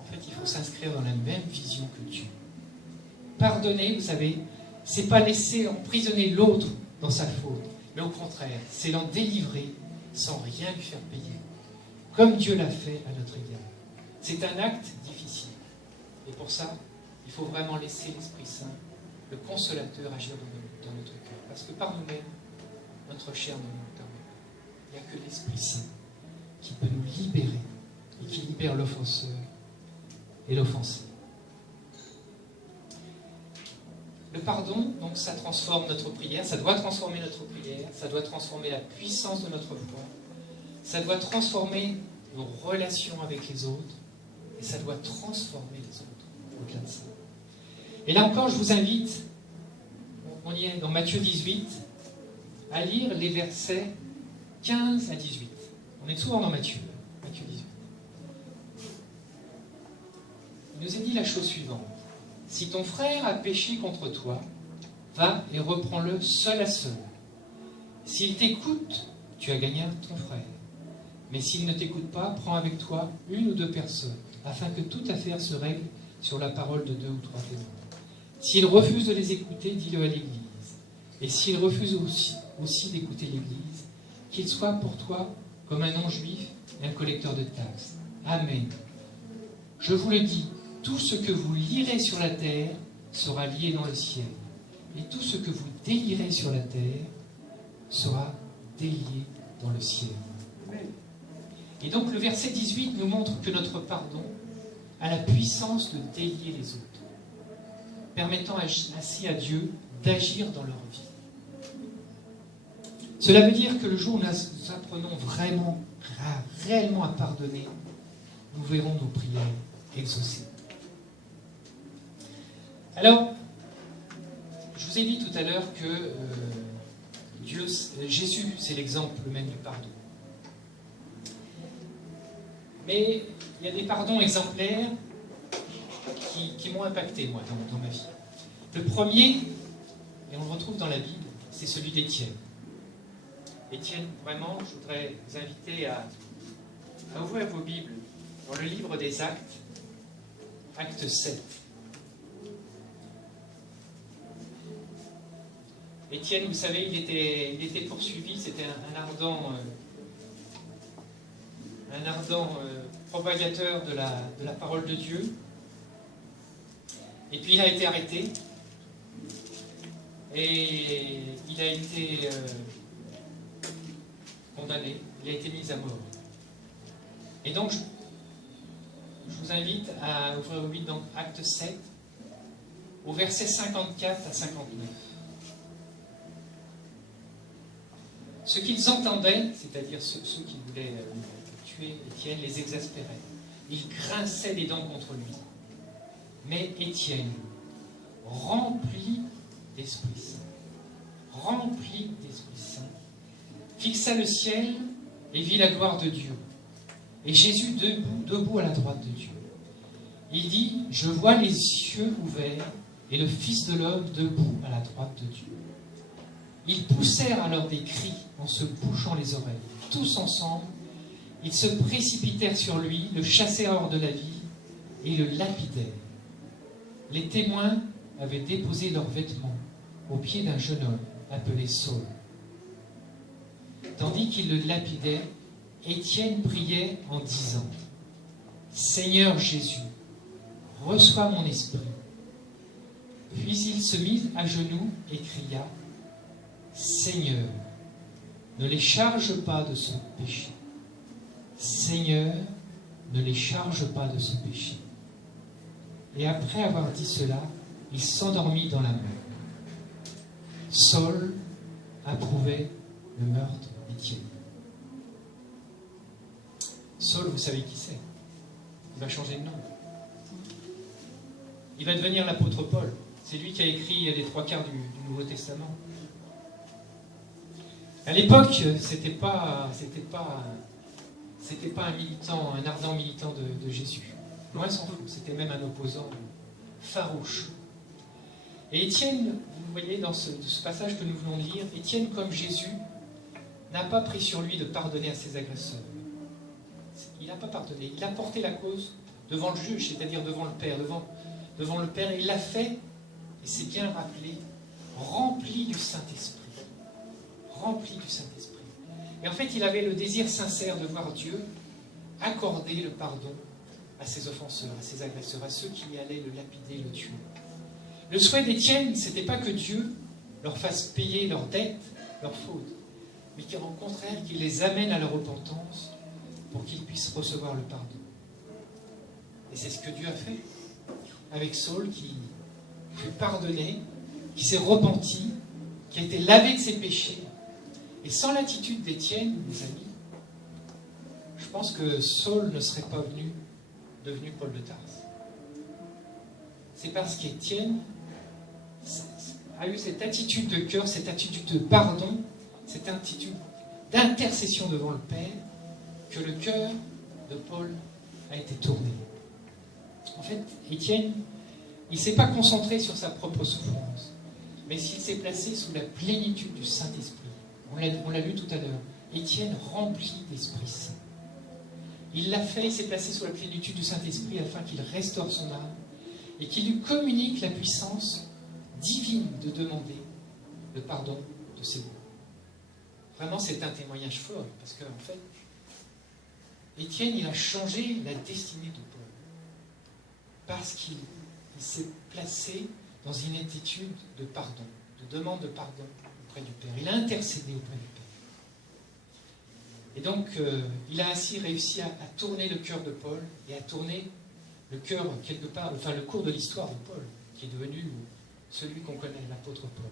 en fait il faut s'inscrire dans la même vision que Dieu. Pardonner, vous savez, c'est pas laisser emprisonner l'autre dans sa faute, mais au contraire, c'est l'en délivrer sans rien lui faire payer, comme Dieu l'a fait à notre égard. C'est un acte difficile, et pour ça, il faut vraiment laisser l'Esprit Saint, le consolateur, agir dans notre cœur. Parce que par nous-mêmes, notre chair ne nous permet pas. Il n'y a que l'Esprit Saint qui peut nous libérer et qui libère l'offenseur et l'offensé. Le pardon, donc, ça transforme notre prière, ça doit transformer notre prière, ça doit transformer la puissance de notre foi, ça doit transformer nos relations avec les autres, et ça doit transformer les autres, au-delà de ça. Et là encore, je vous invite, on y est dans Matthieu 18, à lire les versets 15 à 18. On est souvent dans Matthieu 18. Il nous est dit la chose suivante. Si ton frère a péché contre toi, va et reprends-le seul à seul. S'il t'écoute, tu as gagné ton frère. Mais s'il ne t'écoute pas, prends avec toi 1 ou 2 personnes, afin que toute affaire se règle sur la parole de 2 ou 3 témoins. S'il refuse de les écouter, dis-le à l'Église. Et s'il refuse aussi d'écouter l'Église, qu'il soit pour toi comme un non-juif et un collecteur de taxes. Amen. Je vous le dis, tout ce que vous lirez sur la terre sera lié dans le ciel. Et tout ce que vous délirez sur la terre sera délié dans le ciel. Amen. Et donc le verset 18 nous montre que notre pardon a la puissance de délier les autres, permettant ainsi à Dieu d'agir dans leur vie. Cela veut dire que le jour où nous apprenons réellement à pardonner, nous verrons nos prières exaucées. Alors, je vous ai dit tout à l'heure que Jésus, c'est l'exemple même du pardon. Mais il y a des pardons exemplaires qui m'ont impacté, moi, dans ma vie. Le premier, et on le retrouve dans la Bible, c'est celui d'Étienne. Étienne, vraiment, je voudrais vous inviter à ouvrir vos Bibles dans le livre des Actes, Acte 7. Étienne, vous savez, il était poursuivi, c'était un ardent propagateur de la parole de Dieu. Et puis il a été arrêté et il a été condamné, il a été mis à mort. Et donc je vous invite à ouvrir vite dans Acte 7 au verset 54 à 59. Ce qu'ils entendaient, c'est-à-dire ceux qui voulaient tuer Étienne, les exaspéraient. Ils grinçaient des dents contre lui. Mais Étienne, rempli d'Esprit Saint, fixa le ciel et vit la gloire de Dieu. Et Jésus debout à la droite de Dieu. Il dit, je vois les cieux ouverts et le Fils de l'homme debout à la droite de Dieu. Ils poussèrent alors des cris en se bouchant les oreilles. Tous ensemble, ils se précipitèrent sur lui, le chassèrent hors de la ville et le lapidèrent. Les témoins avaient déposé leurs vêtements aux pieds d'un jeune homme appelé Saul. Tandis qu'il le lapidait, Étienne priait en disant : Seigneur Jésus, reçois mon esprit. Puis il se mit à genoux et cria : Seigneur, ne les charge pas de ce péché. Seigneur, ne les charge pas de ce péché. Et après avoir dit cela, il s'endormit dans la mer. Saul approuvait le meurtre d'Étienne. Saul, vous savez qui c'est ? Il va changer de nom. Il va devenir l'apôtre Paul. C'est lui qui a écrit les 3/4 du Nouveau Testament. À l'époque, c'était pas un militant, un ardent militant de Jésus. Loin s'en fout. C'était même un opposant farouche. Et Étienne, vous voyez dans ce passage que nous venons de lire, Étienne, comme Jésus, n'a pas pris sur lui de pardonner à ses agresseurs. Il n'a pas pardonné. Il a porté la cause devant le juge, c'est-à-dire devant le Père, devant le Père, et il l'a fait, et c'est bien rappelé, rempli du Saint-Esprit. Rempli du Saint-Esprit. Et en fait, il avait le désir sincère de voir Dieu accorder le pardon à ses offenseurs, à ses agresseurs, à ceux qui allaient le lapider, le tuer. Le souhait d'Étienne, ce n'était pas que Dieu leur fasse payer leurs dettes, leurs fautes, mais qu'au contraire, qu'il les amène à la repentance pour qu'ils puissent recevoir le pardon. Et c'est ce que Dieu a fait avec Saul, qui fut pardonné, qui s'est repenti, qui a été lavé de ses péchés. Et sans l'attitude d'Étienne, mes amis, je pense que Saul ne serait pas devenu Paul de Tarse. C'est parce qu'Étienne a eu cette attitude de cœur, cette attitude de pardon, cette attitude d'intercession devant le Père, que le cœur de Paul a été tourné. En fait, Étienne, il ne s'est pas concentré sur sa propre souffrance, mais il s'est placé sous la plénitude du Saint-Esprit. On l'a lu tout à l'heure. Étienne rempli d'Esprit Saint. Il l'a fait, il s'est placé sous la plénitude du Saint-Esprit afin qu'il restaure son âme et qu'il lui communique la puissance divine de demander le pardon de ses maux. Vraiment, c'est un témoignage fort, parce qu'en fait, Étienne, il a changé la destinée de Paul. Parce qu'il s'est placé dans une attitude de pardon, de demande de pardon auprès du Père. Il a intercédé auprès du Père. Et donc, il a ainsi réussi à tourner le cœur de Paul et à tourner le cœur, quelque part, enfin le cours de l'histoire de Paul, qui est devenu celui qu'on connaît, l'apôtre Paul.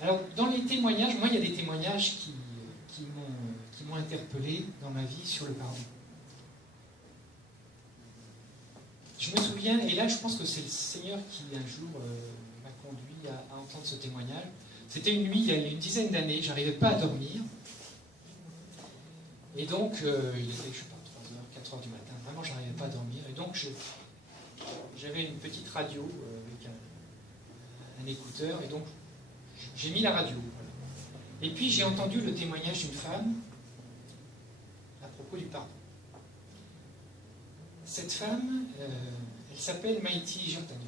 Alors, dans les témoignages, moi, il y a des témoignages qui m'ont interpellé dans ma vie sur le pardon. Je me souviens, et là, je pense que c'est le Seigneur qui, un jour, m'a conduit à entendre ce témoignage. C'était une nuit, il y a une dizaine d'années, je n'arrivais pas à dormir. Et donc, il était, je sais pas, 3h, 4h du matin, vraiment, je n'arrivais pas à dormir. Et donc, j'avais une petite radio avec un écouteur, et donc, j'ai mis la radio. Voilà. Et puis, j'ai entendu le témoignage d'une femme à propos du pardon. Cette femme, elle s'appelle Maïti Gertagnan.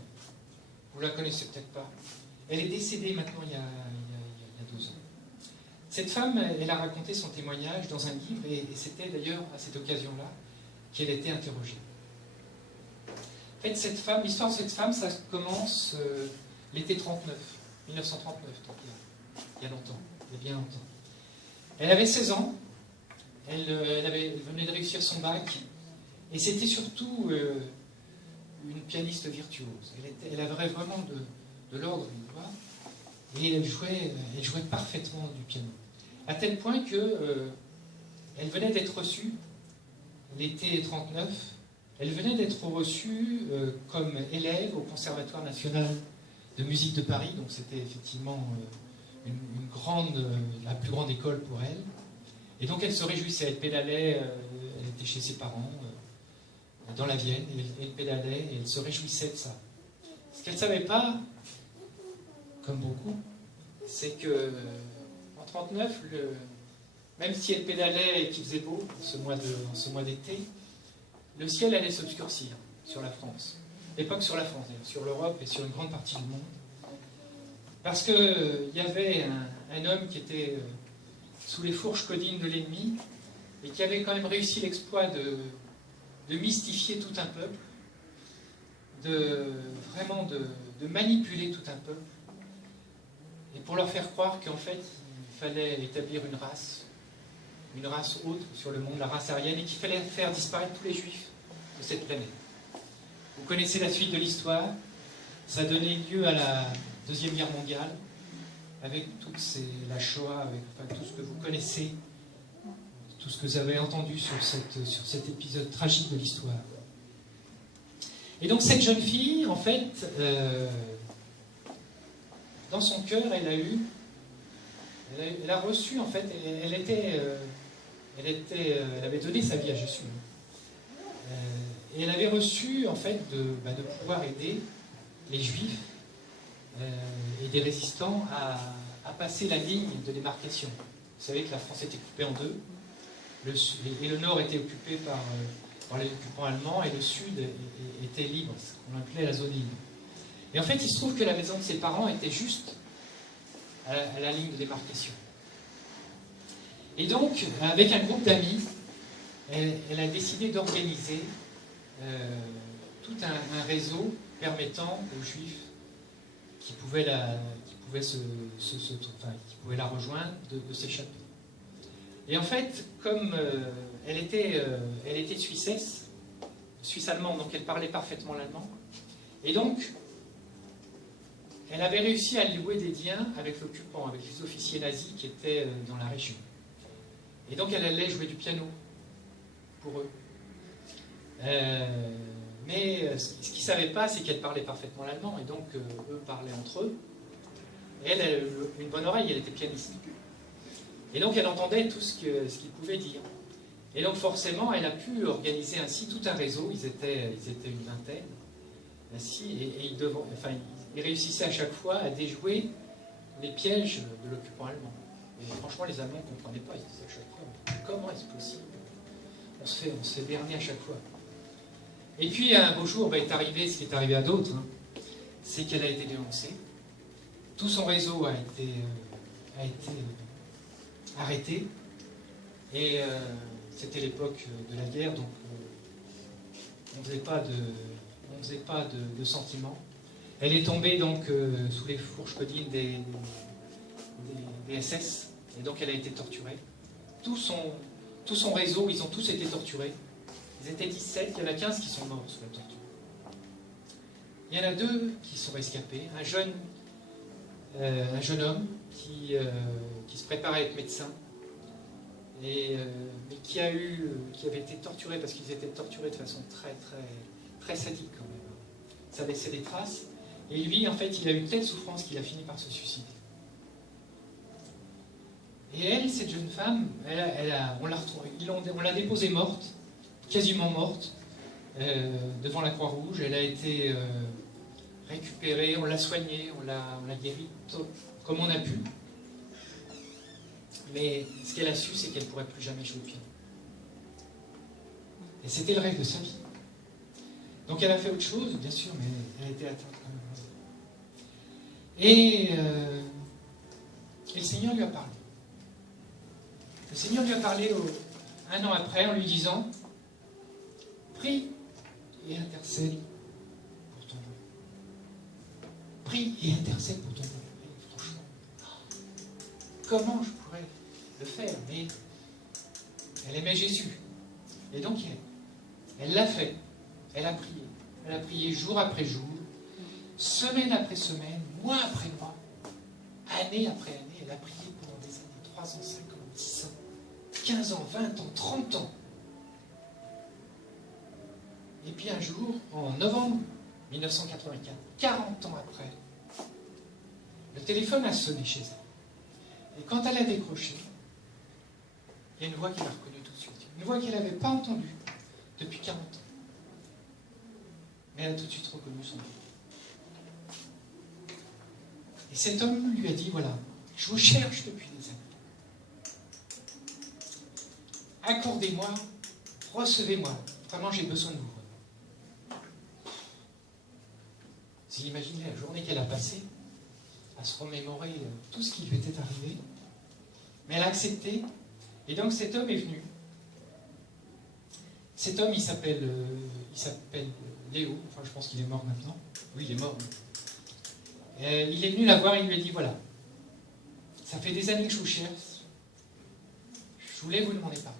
Vous la connaissez peut-être pas. Elle est décédée maintenant il y a 2 ans. Cette femme, elle a raconté son témoignage dans un livre, et c'était d'ailleurs à cette occasion-là qu'elle était interrogée. En fait, l'histoire de cette femme, ça commence l'été 1939, donc il y a longtemps, il y a bien longtemps. Elle avait 16 ans, elle venait de réussir son bac, et c'était surtout une pianiste virtuose. Elle avait vraiment de l'ordre d'une voix, et elle jouait parfaitement du piano. À tel point que elle venait d'être reçue, l'été 39, elle venait d'être reçue comme élève au Conservatoire national de musique de Paris, donc c'était effectivement la plus grande école pour elle. Et donc elle se réjouissait, elle pédalait, elle était chez ses parents, dans la Vienne, et elle pédalait, et elle se réjouissait de ça. Ce qu'elle ne savait pas, comme beaucoup, c'est que en 1939, même si elle pédalait et qu'il faisait beau, en ce mois d'été, le ciel allait s'obscurcir sur la France. l'époque sur la France, sur l'Europe et sur une grande partie du monde. Parce qu'il y avait un homme qui était sous les fourches codines de l'ennemi et qui avait quand même réussi l'exploit de mystifier tout un peuple, de manipuler tout un peuple, et pour leur faire croire qu'en fait, il fallait établir une race autre sur le monde, la race aryenne, et qu'il fallait faire disparaître tous les juifs de cette planète. Vous connaissez la suite de l'histoire, ça a donné lieu à la Deuxième Guerre mondiale, avec la Shoah, avec tout ce que vous connaissez, tout ce que vous avez entendu sur cet épisode tragique de l'histoire. Et donc cette jeune fille, en fait, dans son cœur, elle a reçu, en fait, elle avait donné sa vie à Jésus. Et elle avait reçu, en fait, de pouvoir aider les Juifs et des résistants à passer la ligne de démarcation. Vous savez que la France était coupée en deux, et le nord était occupé par les occupants allemands, et le sud était libre, ce qu'on appelait la zone libre. Et en fait, il se trouve que la maison de ses parents était juste à la ligne de démarcation. Et donc, avec un groupe d'amis, elle a décidé d'organiser tout un réseau permettant aux Juifs qui pouvaient la rejoindre de s'échapper. Et en fait, comme elle était suisse-allemande, donc elle parlait parfaitement l'allemand, et donc elle avait réussi à louer des liens avec l'occupant, avec les officiers nazis qui étaient dans la région. Et donc elle allait jouer du piano pour eux. Mais ce qu'ils ne savaient pas, c'est qu'elle parlait parfaitement l'allemand, et donc eux parlaient entre eux. Et elle avait une bonne oreille, elle était pianiste. Et donc elle entendait tout ce qu'ils pouvaient dire. Et donc forcément, elle a pu organiser ainsi tout un réseau, ils étaient une vingtaine, ainsi, et ils réussissaient à chaque fois à déjouer les pièges de l'occupant allemand. Et franchement, les Allemands ne comprenaient pas, ils disaient à chaque fois, comment est-ce possible? On se fait berner à chaque fois. Et puis un beau jour est arrivé ce qui est arrivé à d'autres, c'est qu'elle a été dénoncée. Tout son réseau a été arrêté. Et c'était l'époque de la guerre, donc on ne faisait pas de sentiments. Elle est tombée donc sous les fourches codines des SS, et donc elle a été torturée. Tout son réseau, ils ont tous été torturés. Ils étaient 17, il y en a 15 qui sont morts sous la torture. Il y en a 2 qui sont rescapés. Un jeune homme qui se préparait à être médecin, mais qui avait été torturé, parce qu'ils étaient torturés de façon très, très, très sadique quand même. Ça laissait des traces. Et lui, en fait, il a eu telle souffrance qu'il a fini par se suicider. Et elle, cette jeune femme, on l'a retrouvée. On l'a déposée morte, quasiment morte, devant la Croix-Rouge. Elle a été récupérée, on l'a soignée, on l'a guérie comme on a pu. Mais ce qu'elle a su, c'est qu'elle ne pourrait plus jamais jouer au piano. Et c'était le rêve de sa vie. Donc elle a fait autre chose, bien sûr, mais elle a été atteinte quand même. Et le Seigneur lui a parlé. Le Seigneur lui a parlé un an après en lui disant « Prie et intercède pour ton don. Prie et intercède pour ton don. » Franchement, comment je pourrais le faire? Mais elle aimait Jésus. Et donc elle l'a fait. Elle a prié. Elle a prié jour après jour, semaine après semaine, mois après mois, année après année. Elle a prié pendant des années, 3 ans, 5 ans, 10 ans, 15 ans, 20 ans, 30 ans. Et puis un jour, en novembre 1984, 40 ans après, le téléphone a sonné chez elle. Et quand elle a décroché, il y a une voix qu'elle a reconnue tout de suite. Une voix qu'elle n'avait pas entendue depuis 40 ans. Mais elle a tout de suite reconnu son nom. Et cet homme lui a dit, voilà, je vous cherche depuis des années. Accordez-moi, recevez-moi. Vraiment, j'ai besoin de vous. Vous imaginez la journée qu'elle a passée à se remémorer tout ce qui lui était arrivé. Mais elle a accepté. Et donc cet homme est venu. Cet homme, il s'appelle Léo. Enfin, je pense qu'il est mort maintenant. Oui, il est mort. Il est venu la voir et il lui a dit, voilà, ça fait des années que je vous cherche. Je voulais vous demander pardon.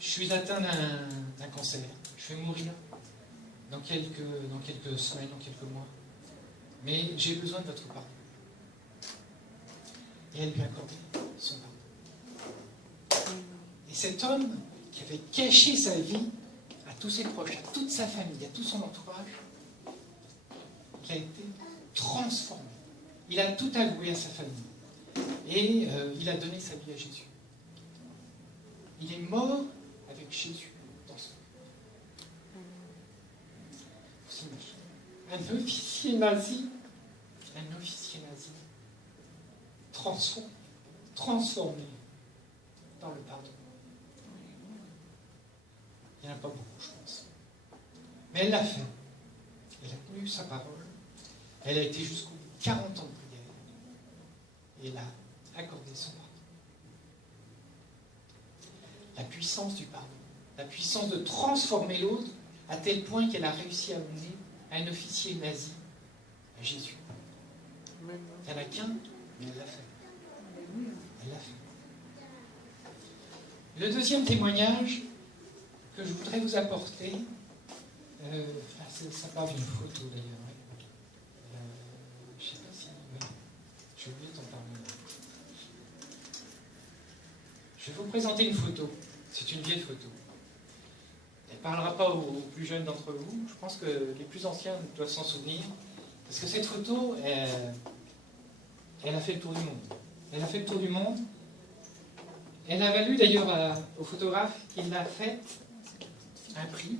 Je suis atteint d'un cancer. Je vais mourir dans quelques semaines, dans quelques mois. Mais j'ai besoin de votre pardon. Et elle lui a accordé son pardon. Et cet homme qui avait caché sa vie à tous ses proches, à toute sa famille, à tout son entourage, il a été transformé. Il a tout avoué à sa famille. Et il a donné sa vie à Jésus. Il est mort avec Jésus dans son cœur. Un officier nazi, transformé dans le pardon. Il n'y en a pas beaucoup, je pense. Mais elle l'a fait. Elle a tenu sa parole. Elle a été jusqu'au 40 ans de prière. Et elle a accordé son pardon. La puissance du pardon. La puissance de transformer l'autre à tel point qu'elle a réussi à mener un officier nazi à Jésus. Il n'y en a qu'un, mais elle l'a fait. Elle l'a fait. Le deuxième témoignage que je voudrais vous apporter, ça parle d'une photo d'ailleurs. Je ne sais pas si. J'ai oublié de t'en parler. Je vais vous présenter une photo. C'est une vieille photo. Elle ne parlera pas aux plus jeunes d'entre vous. Je pense que les plus anciens doivent s'en souvenir. Parce que cette photo, elle a fait le tour du monde. Elle a fait le tour du monde. Elle a valu d'ailleurs au photographe qui l'a faite un prix.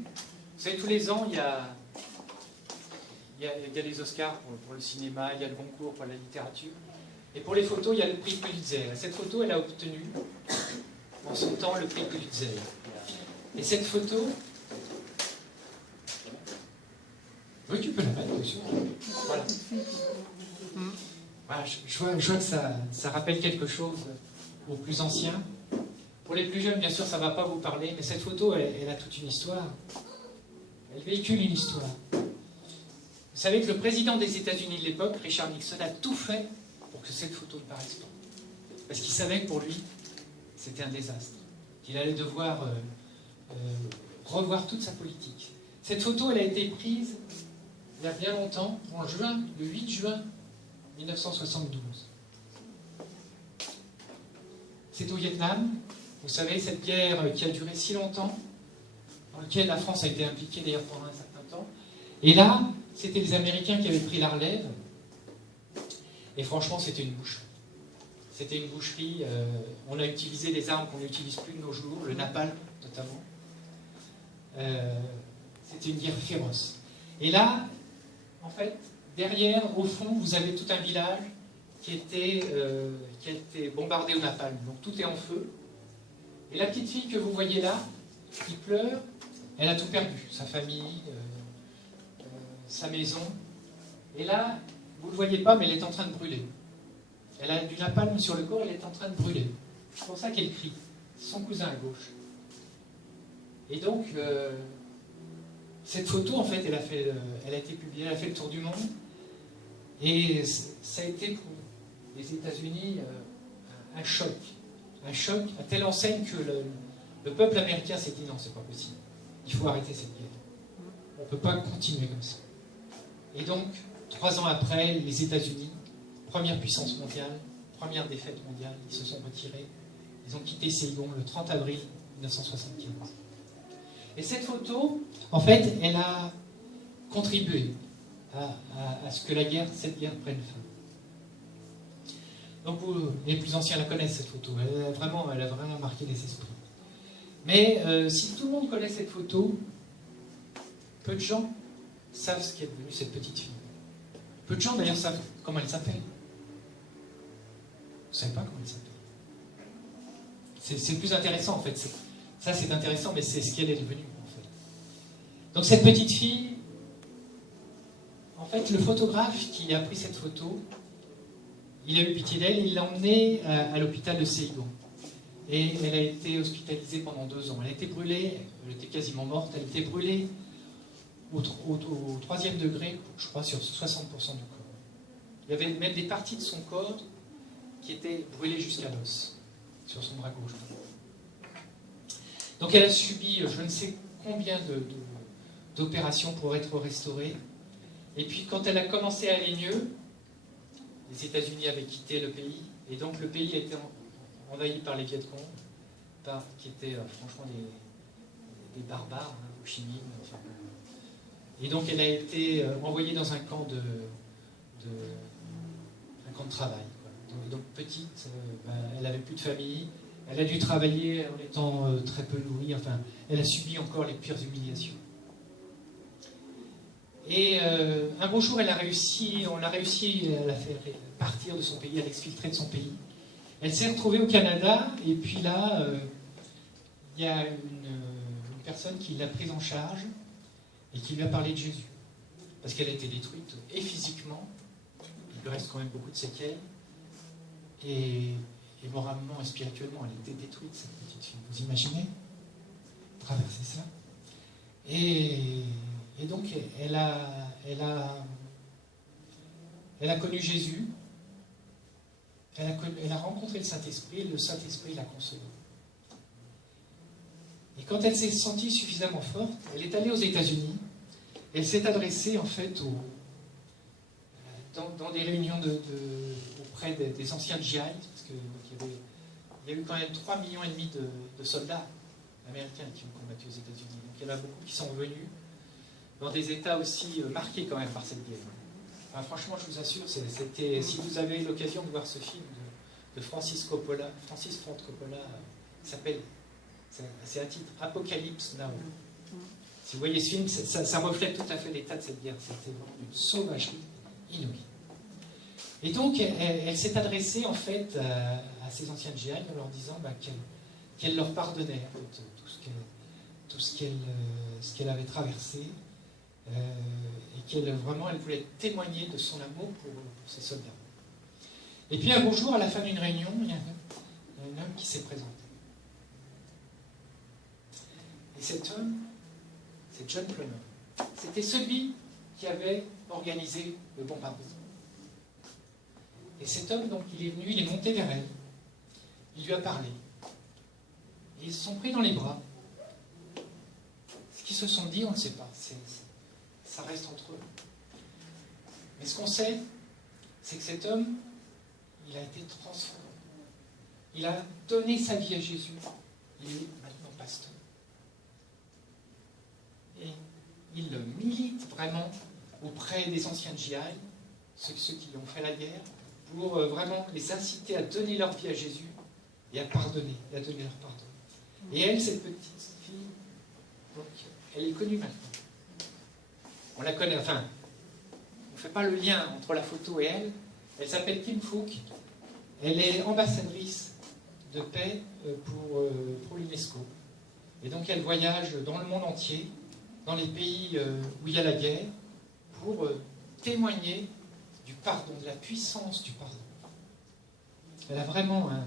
Vous savez, tous les ans, il y a les Oscars pour le cinéma, il y a le Goncourt pour la littérature. Et pour les photos, il y a le prix Pulitzer. Et cette photo, elle a obtenu, en son temps, le prix Pulitzer. Et cette photo... Oui, tu peux la mettre, bien sûr. Voilà. Voilà, je vois que ça rappelle quelque chose aux plus anciens. Pour les plus jeunes, bien sûr, ça ne va pas vous parler, mais cette photo, elle a toute une histoire. Elle véhicule une histoire. Vous savez que le président des États-Unis de l'époque, Richard Nixon, a tout fait pour que cette photo ne paraisse pas. Parce qu'il savait que pour lui, c'était un désastre. Qu'il allait devoir revoir toute sa politique. Cette photo, elle a été prise il y a bien longtemps, en juin, le 8 juin 1972. C'est au Vietnam. Vous savez, cette guerre qui a duré si longtemps, dans laquelle la France a été impliquée d'ailleurs pendant un certain temps. Et là, c'était les Américains qui avaient pris la relève. Et franchement, c'était une boucherie. C'était une boucherie. On a utilisé des armes qu'on n'utilise plus de nos jours, le napalm notamment. C'était une guerre féroce. Et là, en fait, derrière, au fond, vous avez tout un village qui a été bombardé au napalm. Donc tout est en feu. Et la petite fille que vous voyez là, qui pleure, elle a tout perdu. Sa famille, sa maison. Et là, vous ne le voyez pas, mais elle est en train de brûler. Elle a du napalm sur le corps, elle est en train de brûler. C'est pour ça qu'elle crie. C'est son cousin à gauche. Et donc, cette photo, en fait, elle a été publiée, elle a fait le tour du monde. Et ça a été pour les États-Unis un choc. Un choc à telle enseigne que le peuple américain s'est dit non, c'est pas possible. Il faut arrêter cette guerre. On ne peut pas continuer comme ça. Et donc, 3 ans après, les États-Unis, première puissance mondiale, première défaite mondiale, ils se sont retirés. Ils ont quitté Saigon le 30 avril 1975. Et cette photo, en fait, elle a contribué à ce que cette guerre prenne fin. Donc les plus anciens la connaissent, cette photo. Elle a vraiment marqué les esprits. Mais si tout le monde connaît cette photo, peu de gens savent ce qu'est devenue cette petite fille. Peu de gens d'ailleurs savent comment elle s'appelle. Vous ne savez pas comment elle s'appelle. C'est le plus intéressant en fait. Ça c'est intéressant, mais c'est ce qu'elle est devenue en fait. Donc cette petite fille, en fait, le photographe qui a pris cette photo, il a eu pitié d'elle et il l'a emmenée à l'hôpital de Saigon. Et elle a été hospitalisée pendant 2 ans. Elle a été brûlée, elle était quasiment morte, elle a été brûlée au 3e degré, je crois, sur 60% du corps. Il y avait même des parties de son corps qui étaient brûlées jusqu'à l'os, sur son bras gauche. Donc elle a subi je ne sais combien d'opérations pour être restaurée. Et puis quand elle a commencé à aller mieux, les États-Unis avaient quitté le pays, et donc le pays a été envahi par les Viet Cong, qui étaient franchement des barbares, hein, Ho Chi Minh. Enfin, et donc elle a été envoyée dans un camp de travail. Quoi. Donc petite, elle n'avait plus de famille, elle a dû travailler en étant très peu nourrie, enfin, elle a subi encore les pires humiliations. Et un beau jour, on a réussi à la faire partir de son pays, à l'exfiltrer de son pays. Elle s'est retrouvée au Canada, et puis là, il y a une personne qui l'a prise en charge et qui lui a parlé de Jésus. Parce qu'elle a été détruite, et physiquement, il lui reste quand même beaucoup de séquelles, et moralement et spirituellement, elle était détruite, cette petite fille. Vous imaginez traverser ça? Et donc, elle a connu Jésus, elle a rencontré le Saint-Esprit, et le Saint-Esprit l'a consolée. Et quand elle s'est sentie suffisamment forte, elle est allée aux États-Unis, elle s'est adressée en fait dans des réunions auprès des anciens GI, parce qu'il y a eu quand même 3,5 millions de soldats américains qui ont combattu aux États-Unis. Donc il y en a beaucoup qui sont revenus dans des États aussi marqués quand même par cette guerre. Enfin, franchement, je vous assure, si vous avez l'occasion de voir ce film de Francis Ford Coppola, qui s'appelle, c'est un titre, Apocalypse Now. Si vous voyez ce film, ça reflète tout à fait l'état de cette guerre. C'était vraiment une sauvagerie inouïe. Et donc, elle s'est adressée en fait à ces anciens GI en leur disant qu'elle leur pardonnait en fait, tout ce qu'elle avait traversé, et qu'elle voulait témoigner de son amour pour ses soldats. Et puis un beau jour, à la fin d'une réunion, il y a un homme qui s'est présenté. Et cet homme, c'est John Plummer. C'était celui qui avait organisé le bombardement. Et cet homme, donc, il est venu, il est monté vers elle, il lui a parlé. Et ils se sont pris dans les bras. Ce qu'ils se sont dit, on ne sait pas. Ça reste entre eux. Mais ce qu'on sait, c'est que cet homme, il a été transformé. Il a donné sa vie à Jésus. Il est maintenant pasteur. Et il milite vraiment auprès des anciens GI, ceux qui ont fait la guerre, pour vraiment les inciter à donner leur vie à Jésus et à pardonner, et à donner leur pardon. Et elle, cette petite fille, donc, elle est connue maintenant. On la connaît, enfin, on ne fait pas le lien entre la photo et elle. Elle s'appelle Kim Phuc. Elle est ambassadrice de paix pour l'UNESCO. Et donc elle voyage dans le monde entier, dans les pays où il y a la guerre, pour témoigner du pardon, de la puissance du pardon. Elle a vraiment un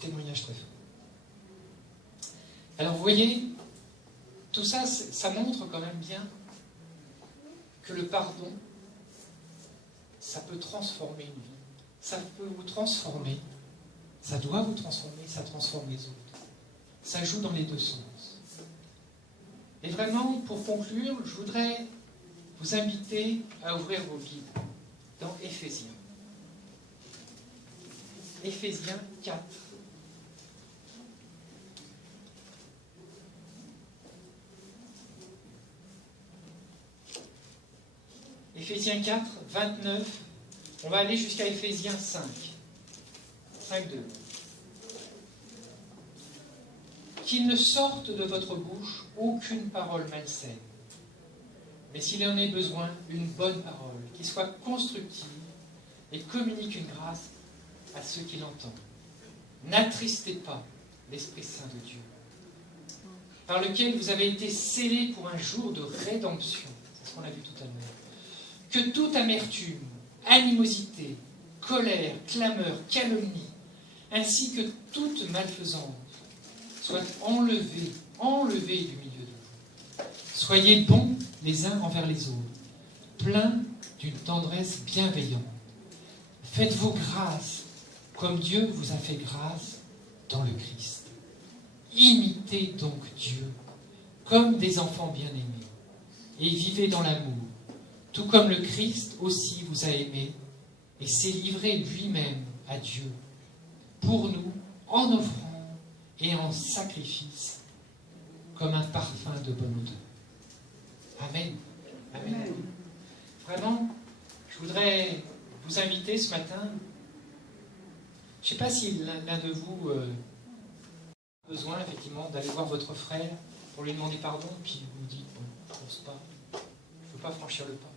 témoignage très fort. Alors vous voyez, tout ça, ça montre quand même bien que le pardon, ça peut transformer une vie. Ça peut vous transformer, ça doit vous transformer, ça transforme les autres. Ça joue dans les deux sens. Et vraiment, pour conclure, je voudrais vous inviter à ouvrir vos Bibles dans Éphésiens. Éphésiens 4. Éphésiens 4, 29. On va aller jusqu'à Éphésiens 5. 5, 2. Qu'il ne sorte de votre bouche aucune parole malsaine, mais s'il en est besoin, une bonne parole, qui soit constructive et communique une grâce à ceux qui l'entendent. N'attristez pas l'Esprit Saint de Dieu, par lequel vous avez été scellés pour un jour de rédemption. C'est ce qu'on a vu tout à l'heure. Que toute amertume, animosité, colère, clameur, calomnie, ainsi que toute malfaisance soit enlevée du milieu de vous. Soyez bons les uns envers les autres, pleins d'une tendresse bienveillante. Faites-vous grâce, comme Dieu vous a fait grâce dans le Christ. Imitez donc Dieu, comme des enfants bien-aimés, et vivez dans l'amour, tout comme le Christ aussi vous a aimés, et s'est livré lui-même à Dieu, pour nous, en offrant et en sacrifice, comme un parfum de bonne odeur. Amen. Amen. Amen. Vraiment, je voudrais vous inviter ce matin. Je ne sais pas si l'un de vous a besoin effectivement d'aller voir votre frère pour lui demander pardon, puis vous dites bon, je n'ose pas, je ne veux pas franchir le pas.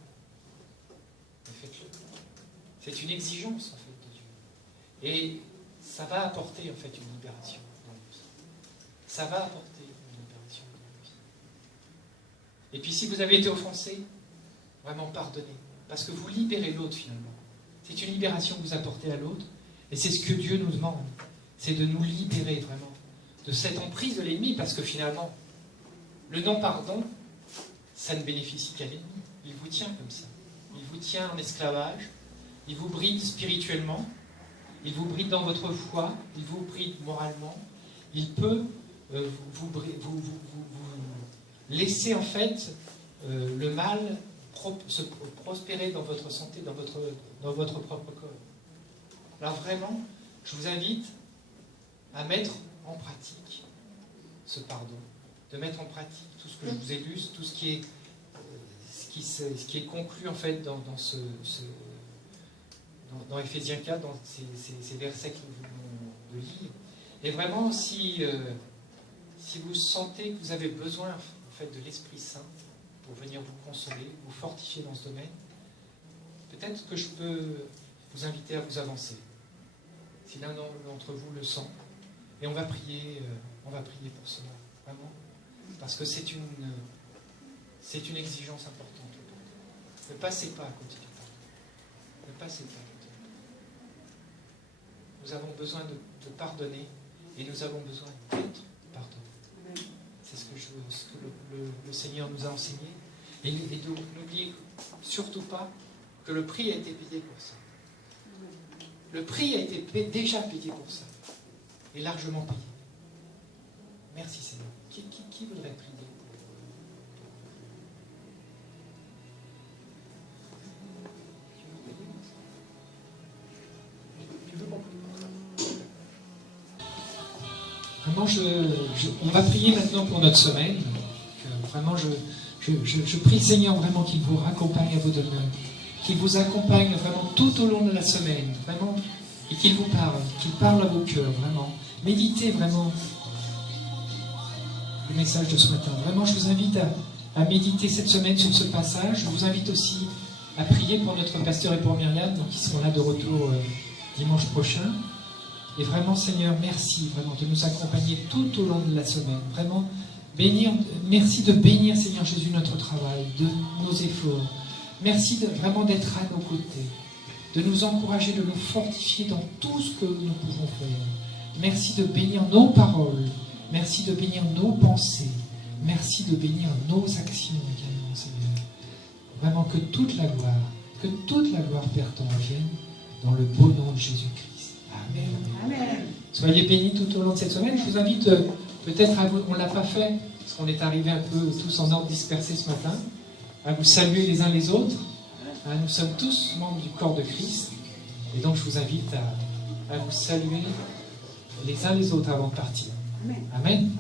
Mais faites-le. C'est une exigence en fait de Dieu. Et ça va apporter en fait une libération dans la vie. Ça va apporter une libération dans la vie. Et puis si vous avez été offensé, vraiment pardonnez. Parce que vous libérez l'autre finalement. C'est une libération que vous apportez à l'autre. Et c'est ce que Dieu nous demande. C'est de nous libérer vraiment de cette emprise de l'ennemi. Parce que finalement, le non-pardon, ça ne bénéficie qu'à l'ennemi. Il vous tient comme ça. Il vous tient en esclavage. Il vous bride spirituellement. Il vous bride dans votre foi. Il vous bride moralement. Il peut vous laisser en fait le mal se prospérer dans votre santé, dans votre propre corps. Alors vraiment, je vous invite à mettre en pratique ce pardon, de mettre en pratique tout ce que je vous ai lu, tout ce qui est conclu en fait dans Éphésiens 4, dans ces versets que nous venons de lire. Et vraiment, si vous sentez que vous avez besoin en fait de l'Esprit Saint pour venir vous consoler, vous fortifier dans ce domaine, peut-être que je peux vous inviter à vous avancer. Si l'un d'entre vous le sent, et on va prier pour cela, vraiment, parce que c'est une exigence importante. Ne passez pas à côté du pardon. Ne passez pas à côté du pardon. Nous avons besoin de pardonner, et nous avons besoin d'être pardonnés. C'est ce que le Seigneur nous a enseigné. Et donc, n'oubliez surtout pas que le prix a été payé pour ça. Le prix a été déjà payé pour ça. Et largement payé. Merci Seigneur. Qui voudrait prier Vraiment, on va prier maintenant pour notre semaine. Vraiment, je prie Seigneur vraiment qu'il vous raccompagne à vos demeures, qu'il vous accompagne vraiment tout au long de la semaine, vraiment, et qu'il vous parle, qu'il parle à vos cœurs, vraiment. Méditez vraiment le message de ce matin. Vraiment, je vous invite à méditer cette semaine sur ce passage. Je vous invite aussi à prier pour notre pasteur et pour Myriam, donc ils seront là de retour dimanche prochain. Et vraiment, Seigneur, merci vraiment de nous accompagner tout au long de la semaine. Vraiment, merci de bénir, Seigneur Jésus, notre travail, de nos efforts. Merci vraiment d'être à nos côtés, de nous encourager, de nous fortifier dans tout ce que nous pouvons faire. Merci de bénir nos paroles. Merci de bénir nos pensées. Merci de bénir nos actions également, Seigneur. Vraiment que toute la gloire, Père, t'en revienne dans le beau nom de Jésus-Christ. Amen. Amen. Soyez bénis tout au long de cette semaine. Je vous invite peut-être à vous, on ne l'a pas fait, parce qu'on est arrivés un peu tous en ordre dispersé ce matin, à vous saluer les uns les autres. Nous sommes tous membres du corps de Christ. Et donc je vous invite à vous saluer les uns les autres avant de partir. Amen. Amen.